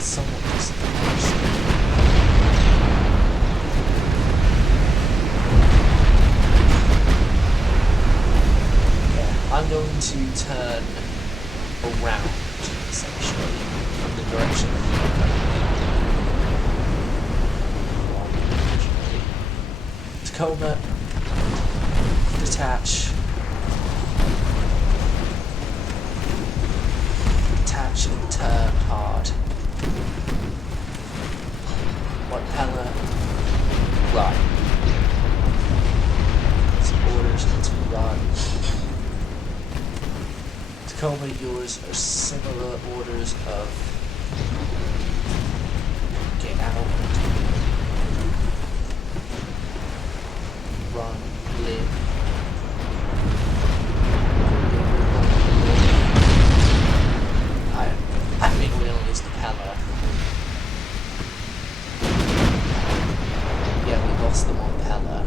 Somewhat disadvantaged. Yeah, I'm going to turn around, essentially, from the direction of the Tacoma, detach, and turn hard. Propeller, run. Some orders to run. Tacoma, yours are similar orders of get out, run, live. I think we'll use the propeller. Yeah, we lost them on Pella.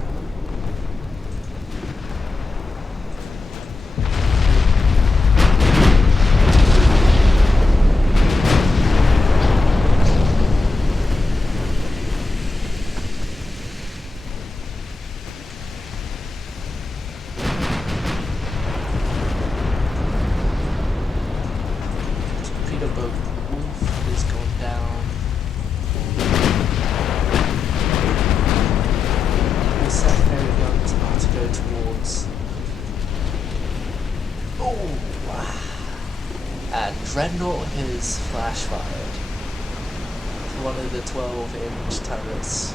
Torpedo boat Wolf is going down. Secondary Dreadnought is flash fired. One of the 12-inch turrets.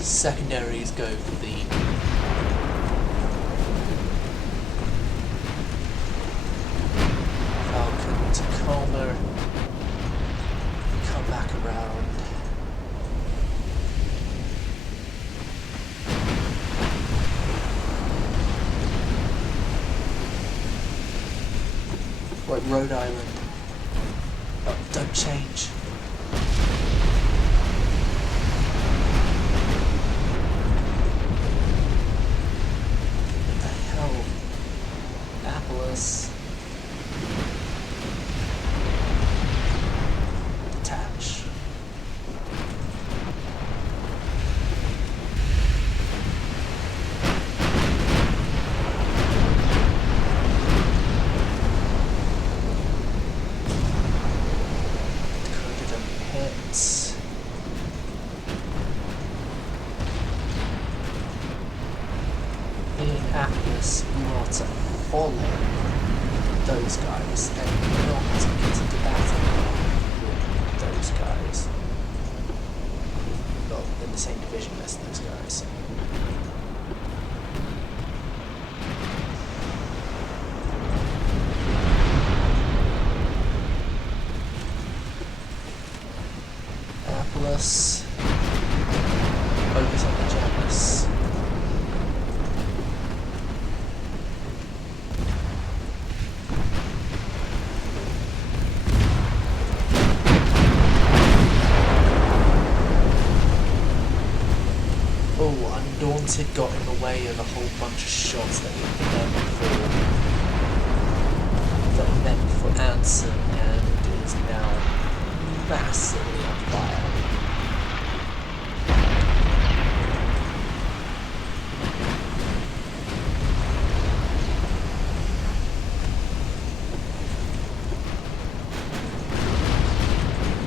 Secondaries go for the Falcon Tacoma, come back around. Right, Rhode Island. Oh, don't change. Detach. Dakota hits. Indianapolis, you are to follow those guys and not get into battle with those guys. Not in the same division as those guys. Annapolis, focus on the Janice. Undaunted got in the way of a whole bunch of shots that were meant for Anson and is now massively on fire.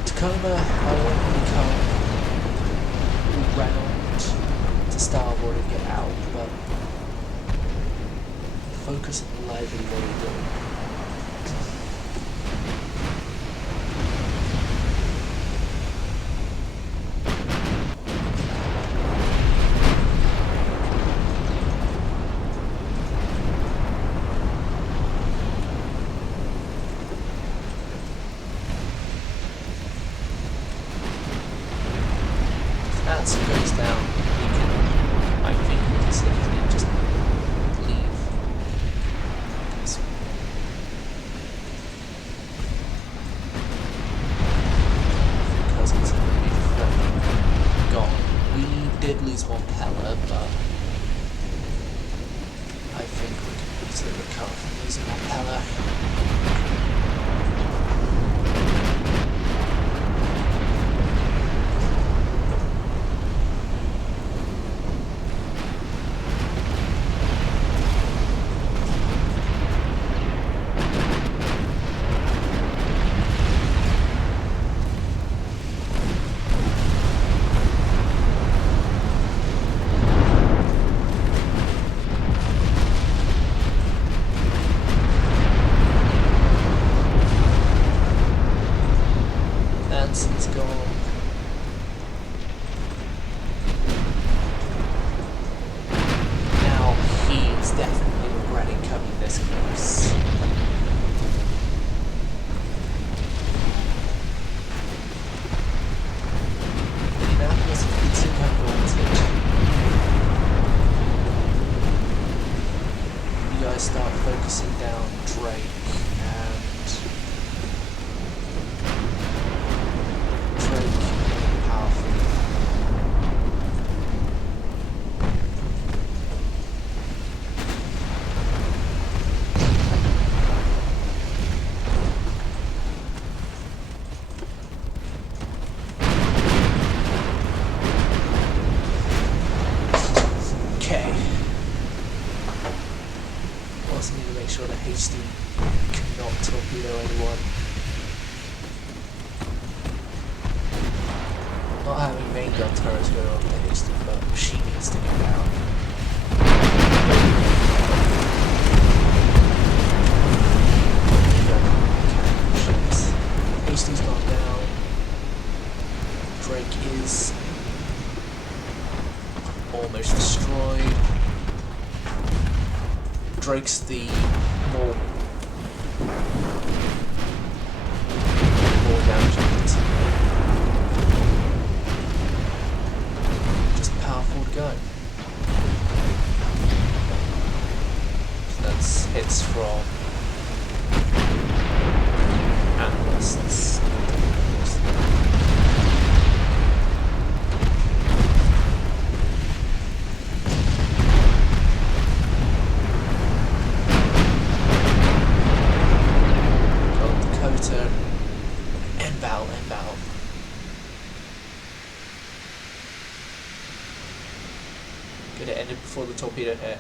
Tacoma, I want to come round to starboard and get out, but focus on lively what you're doing. As it goes down, you can, I think you can safely just leave. Because it's going to be threatening. Gone. We did lose one Peller, but I think we can easily recover from losing one Peller. Hasty cannot torpedo anyone. Not having main gun turrets go over the Hasty, but she needs to go down. Hasty's gone down. Drake is almost destroyed. Drake's the more damaging team. Just powerful gun. So that's hits from analysts. Could have ended before the torpedo hit.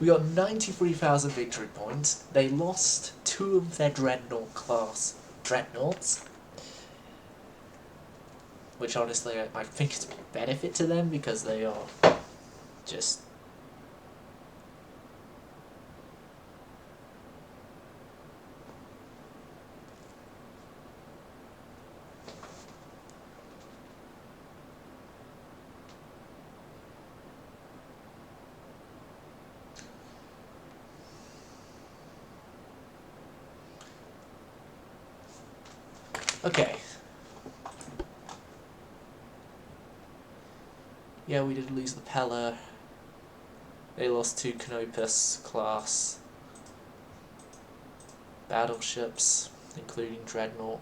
We got 93,000 victory points. They lost 2 of their dreadnought class dreadnoughts, which honestly I think is a benefit to them because they are just okay. Yeah, we did lose the Pella. They lost 2 Canopus class battleships, including Dreadnought.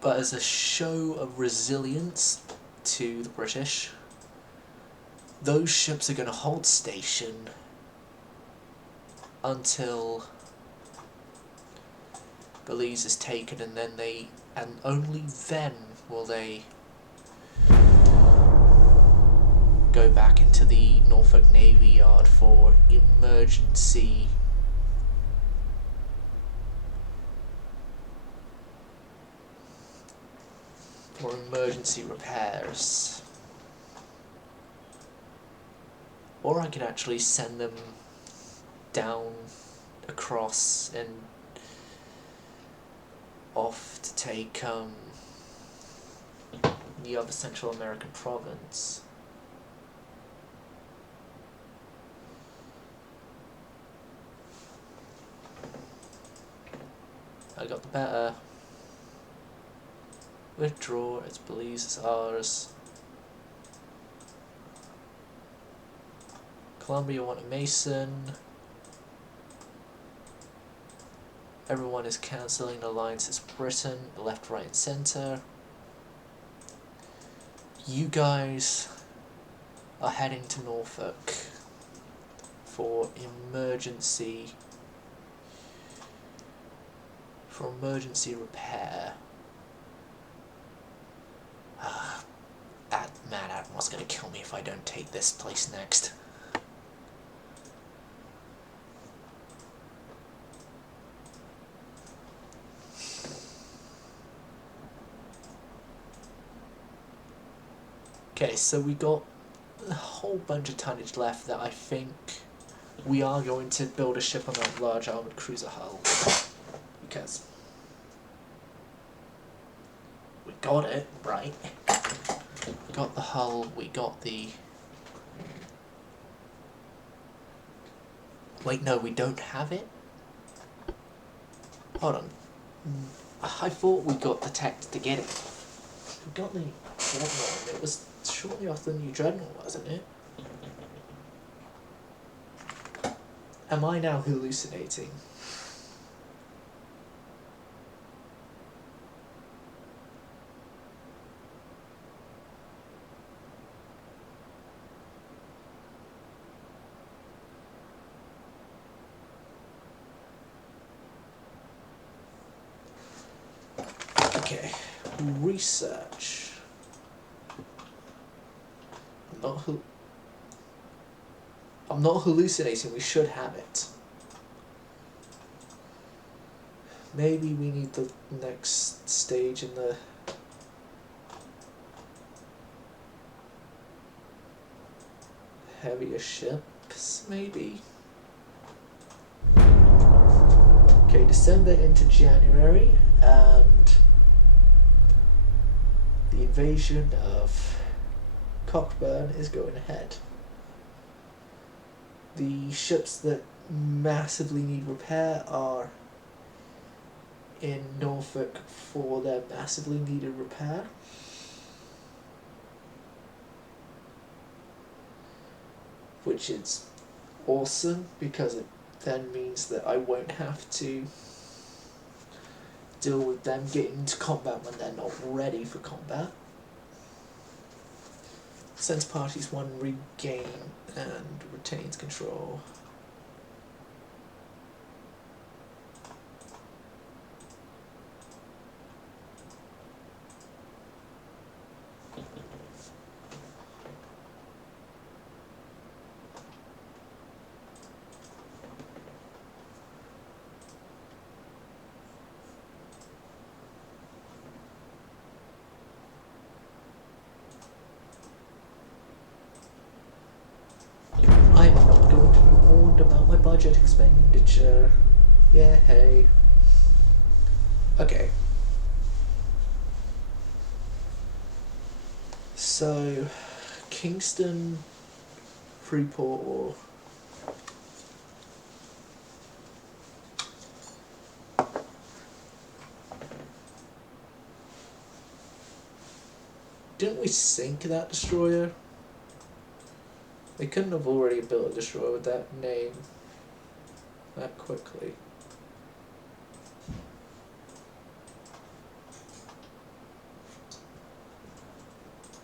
But as a show of resilience to the British, those ships are going to hold station until Belize is taken, and only then will they go back into the Norfolk Navy Yard for emergency repairs. Or I could actually send them down across and off to take the other Central American province. I got the better. Withdraw, it's Belize, it's ours. Colombia want a Mason. Everyone is cancelling alliances. Britain, left, right, and centre. You guys are heading to Norfolk for emergency repair. That mad admiral's gonna kill me if I don't take this place next. Okay, so we got a whole bunch of tonnage left that I think we are going to build a ship on that large armoured cruiser hull. Because we got it, right? We got the hull, we got the... Wait, no, we don't have it? Hold on. I thought we got the tech to get it. We got the Dreadnought, it was shortly after the new Dreadnought, wasn't it? Am I now hallucinating? Okay, research. Not I'm not hallucinating, we should have it. Maybe we need the next stage in the... heavier ships, maybe? Okay, December into January, and the invasion of Cockburn is going ahead. The ships that massively need repair are in Norfolk for their massively needed repair. Which is awesome because it then means that I won't have to deal with them getting into combat when they're not ready for combat. Sends parties 1 regain and retains control. I'm not going to be warned about my budget expenditure. Yeah, hey. Okay. So, Kingston, Freeport, or... Didn't we sink that destroyer? They couldn't have already built a destroyer with that name that quickly.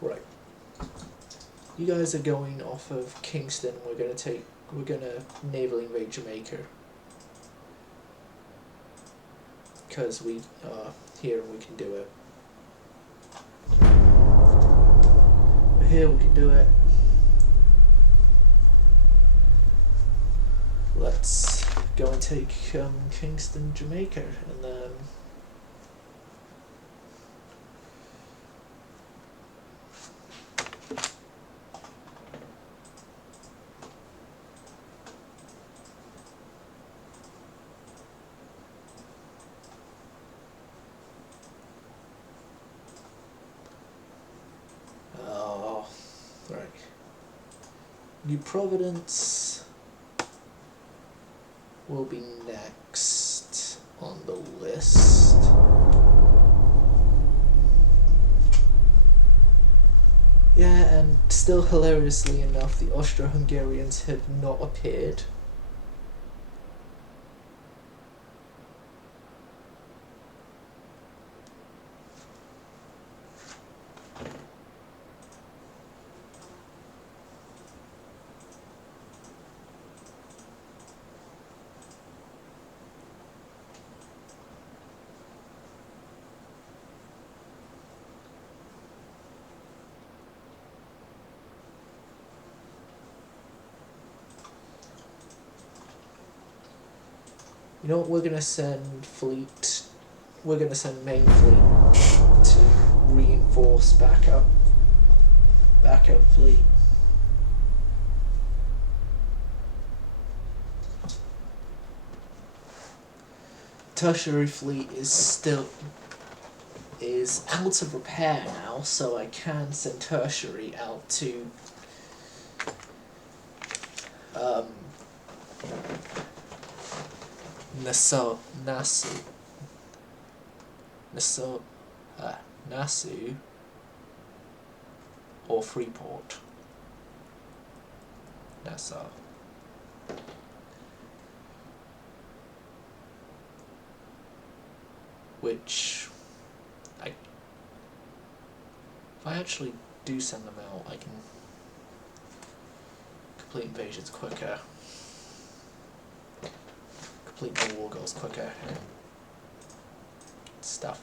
Right. You guys are going off of Kingston. We're gonna naval invade Jamaica. Because we are here and we can do it. We're here, we can do it. Let's go and take Kingston, Jamaica, and then right. New Providence will be next on the list. Yeah, and still hilariously enough, the Austro-Hungarians have not appeared. You know what, we're gonna send main fleet to reinforce backup fleet. Tertiary fleet is out of repair now, so I can send tertiary out to Nassau or Freeport. Nassau. Which if I actually do send them out, I can complete invasions quicker. Complete my war goals quicker and stuff.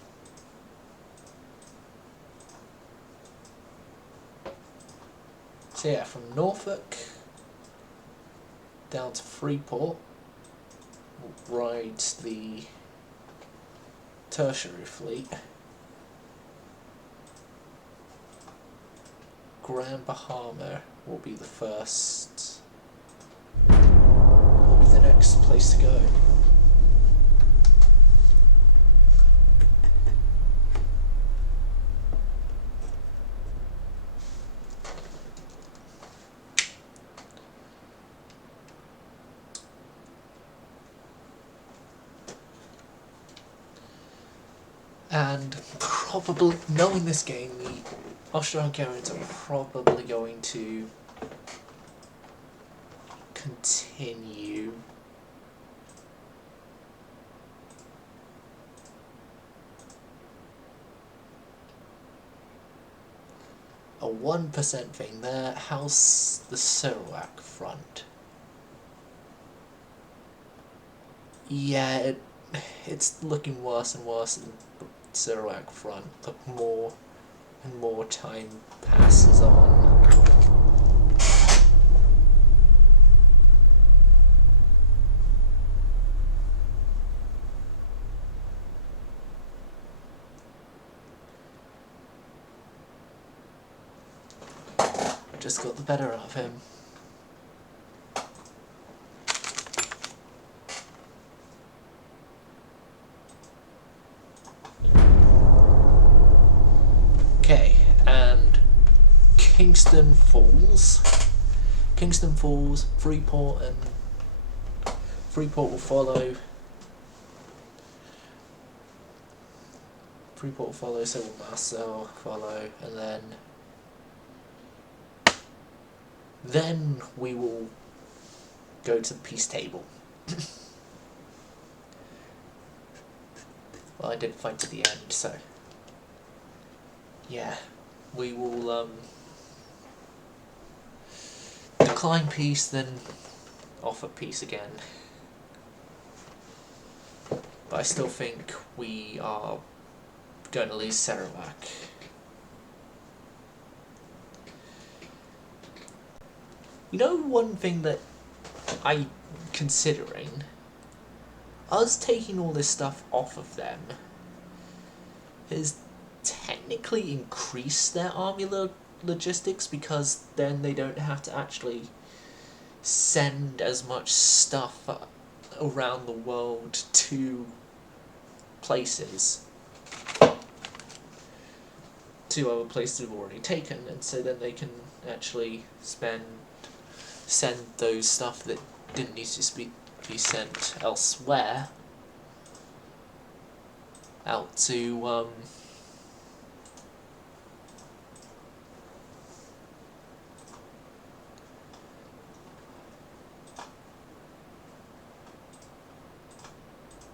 So yeah, from Norfolk down to Freeport, ride the tertiary fleet, Grand Bahama will be the first, will be the next place to go. And probably, knowing this game, the Austro-Hungarians are probably going to continue a 1% thing there. How's the Sarawak front? Yeah, it's looking worse and worse in the Sarawak front, the more and more time passes on. Just got the better of him. Okay, and Kingston Falls, Freeport, and Freeport will follow. Freeport will follow, so will Nassau follow, and then we will go to the peace table. Well, I did fight to the end, so yeah, we will decline peace, then offer peace again. But I still think we are going to lose Sarawak. You know, one thing that I'm considering, us taking all this stuff off of them is technically increase their army logistics, because then they don't have to actually send as much stuff around the world to places, to other places they've already taken, and so then they can actually send those stuff that didn't need to be sent elsewhere out to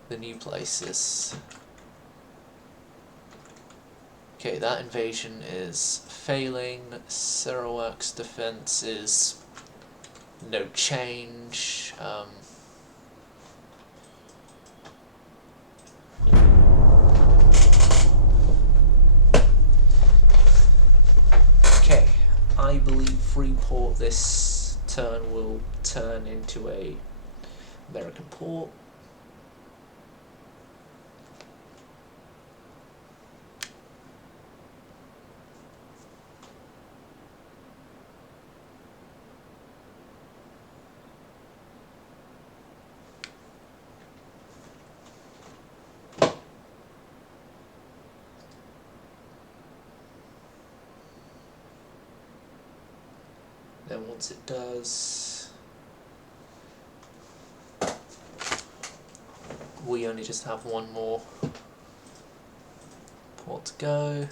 the new places. Okay, that invasion is failing. Sarawak's defense is no change. Okay, I believe Freeport this turn will turn into a American port. Then once it does, we only just have one more port to go.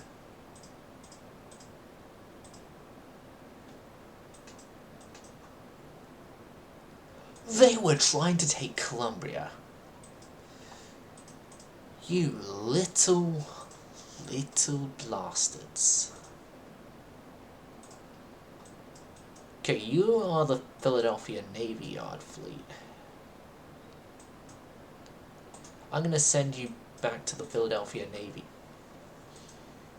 They were trying to take Columbia. You little bastards. Okay, you are the Philadelphia Navy Yard fleet. I'm gonna send you back to the Philadelphia Navy.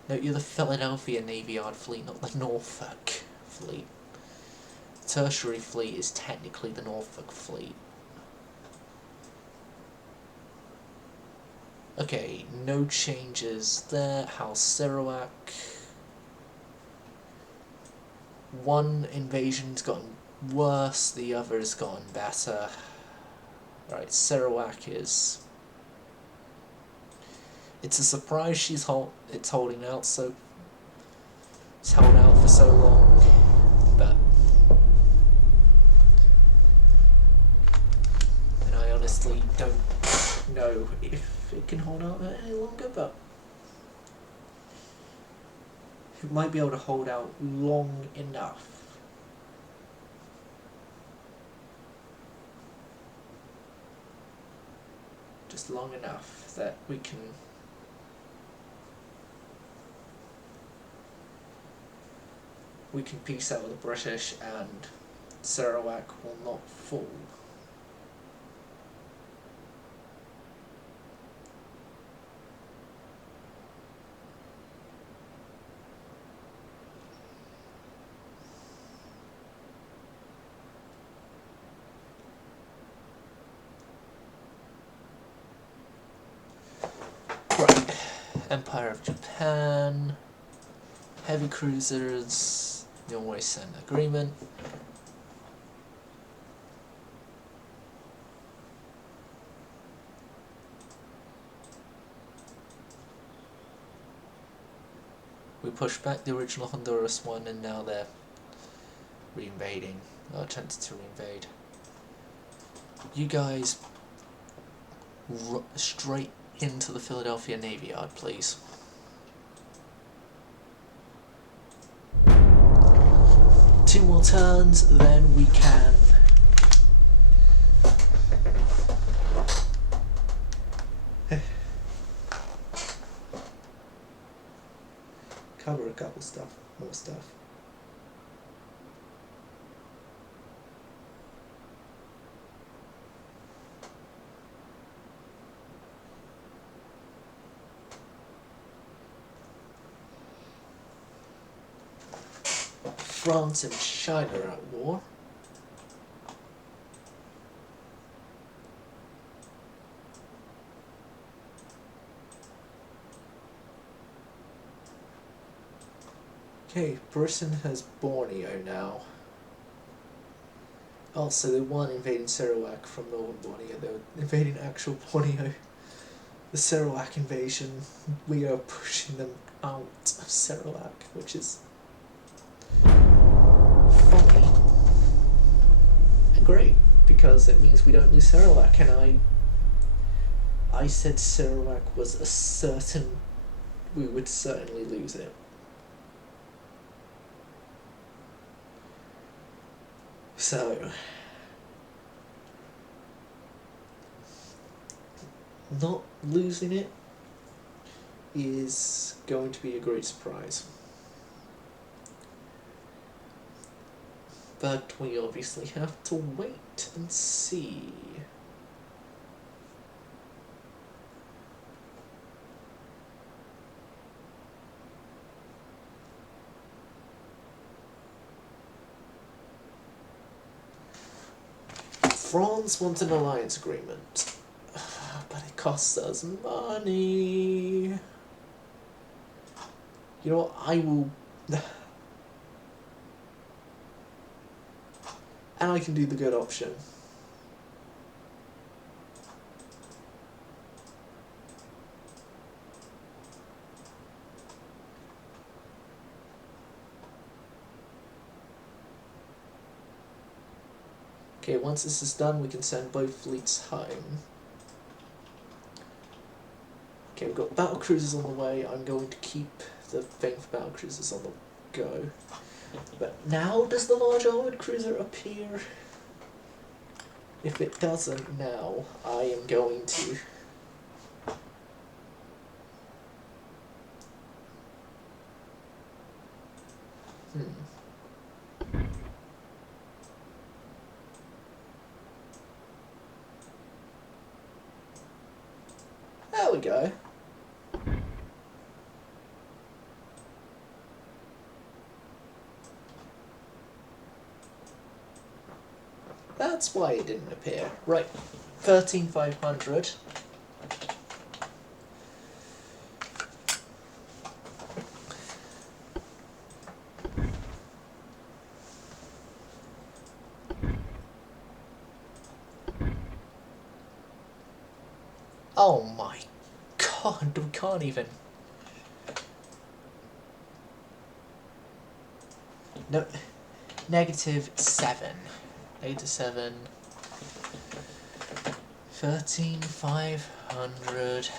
No, you're the Philadelphia Navy Yard fleet, not the Norfolk fleet. Tertiary fleet is technically the Norfolk fleet. Okay, no changes there. House Sarawak. One invasion's gotten worse, the other's gotten better. Right, Sarawak is... It's a surprise it's holding out so... It's held out for so long, but... And I honestly don't know if it can hold out any longer, but... It might be able to hold out long enough. Just long enough that we can peace out with the British and Sarawak will not fall. Right, Empire of Japan, heavy cruisers, the always send agreement. We pushed back the original Honduras one and now they're re-invading, or attempting to re-invade. You guys straight into the Philadelphia Navy Yard, please. Two more turns, then we can cover a couple more stuff. France and China are at war. Okay, Britain has Borneo now. Also, they weren't invading Sarawak from northern Borneo, they were invading actual Borneo. The Sarawak invasion, we are pushing them out of Sarawak, which is funny and great, because it means we don't lose Sarawak, and I said Sarawak was a certain, we would certainly lose it. So, not losing it is going to be a great surprise. But we obviously have to wait and see. France wants an alliance agreement, but it costs us money. You know what, I will... And I can do the good option. Okay, once this is done, we can send both fleets home. Okay, we've got battle cruisers on the way. I'm going to keep the thing for battle cruisers on the go. But now does the large armoured cruiser appear? If it doesn't now, I am going to... There we go. That's why it didn't appear. Right, 13,500. Oh my god, we can't even. No, -7. -7. 13,500.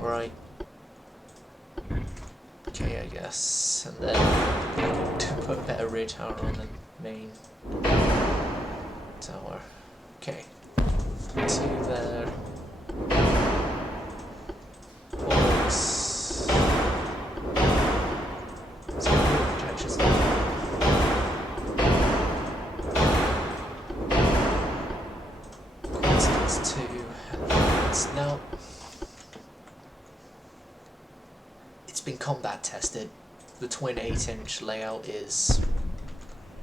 Right. Okay, I guess. And then to put a better rear tower on the main tower. Okay. 2 there. Ports. Some good protections there. Constance 2. And now it's been combat tested. The twin 8-inch layout is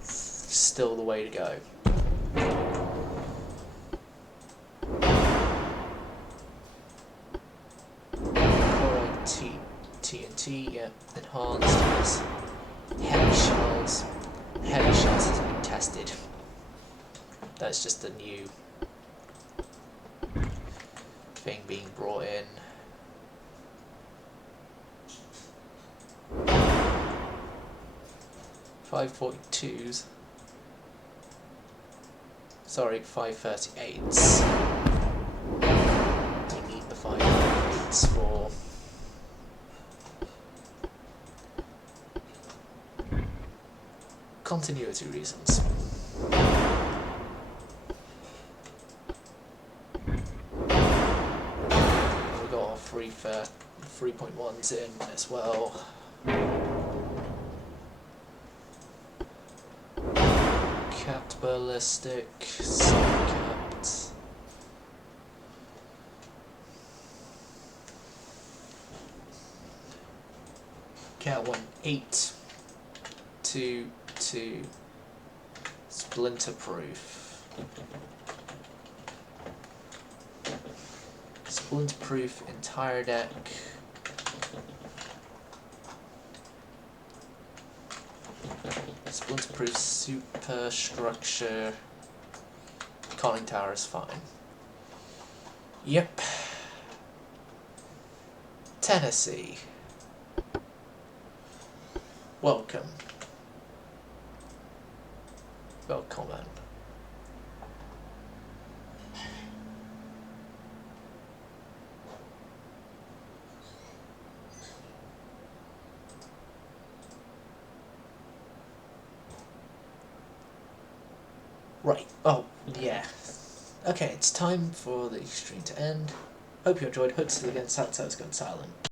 still the way to go. TNT, yeah, enhanced is heavy shells. Heavy shells has been tested. That's just a new thing being brought in. .542s. Sorry, 538s. We need the 538s for continuity reasons. We've got our 3.1s in as well. Capped ballistic, sub-capped. Cat 1-8 to splinter proof. Splinter proof entire deck. Splinter proof superstructure. Conning tower is fine. Yep. Tennessee. Welcome. Welcome. Right. Oh, yeah. Okay, it's time for the stream to end. Hope you enjoyed. Hope to see you again. That's how it's gone silent.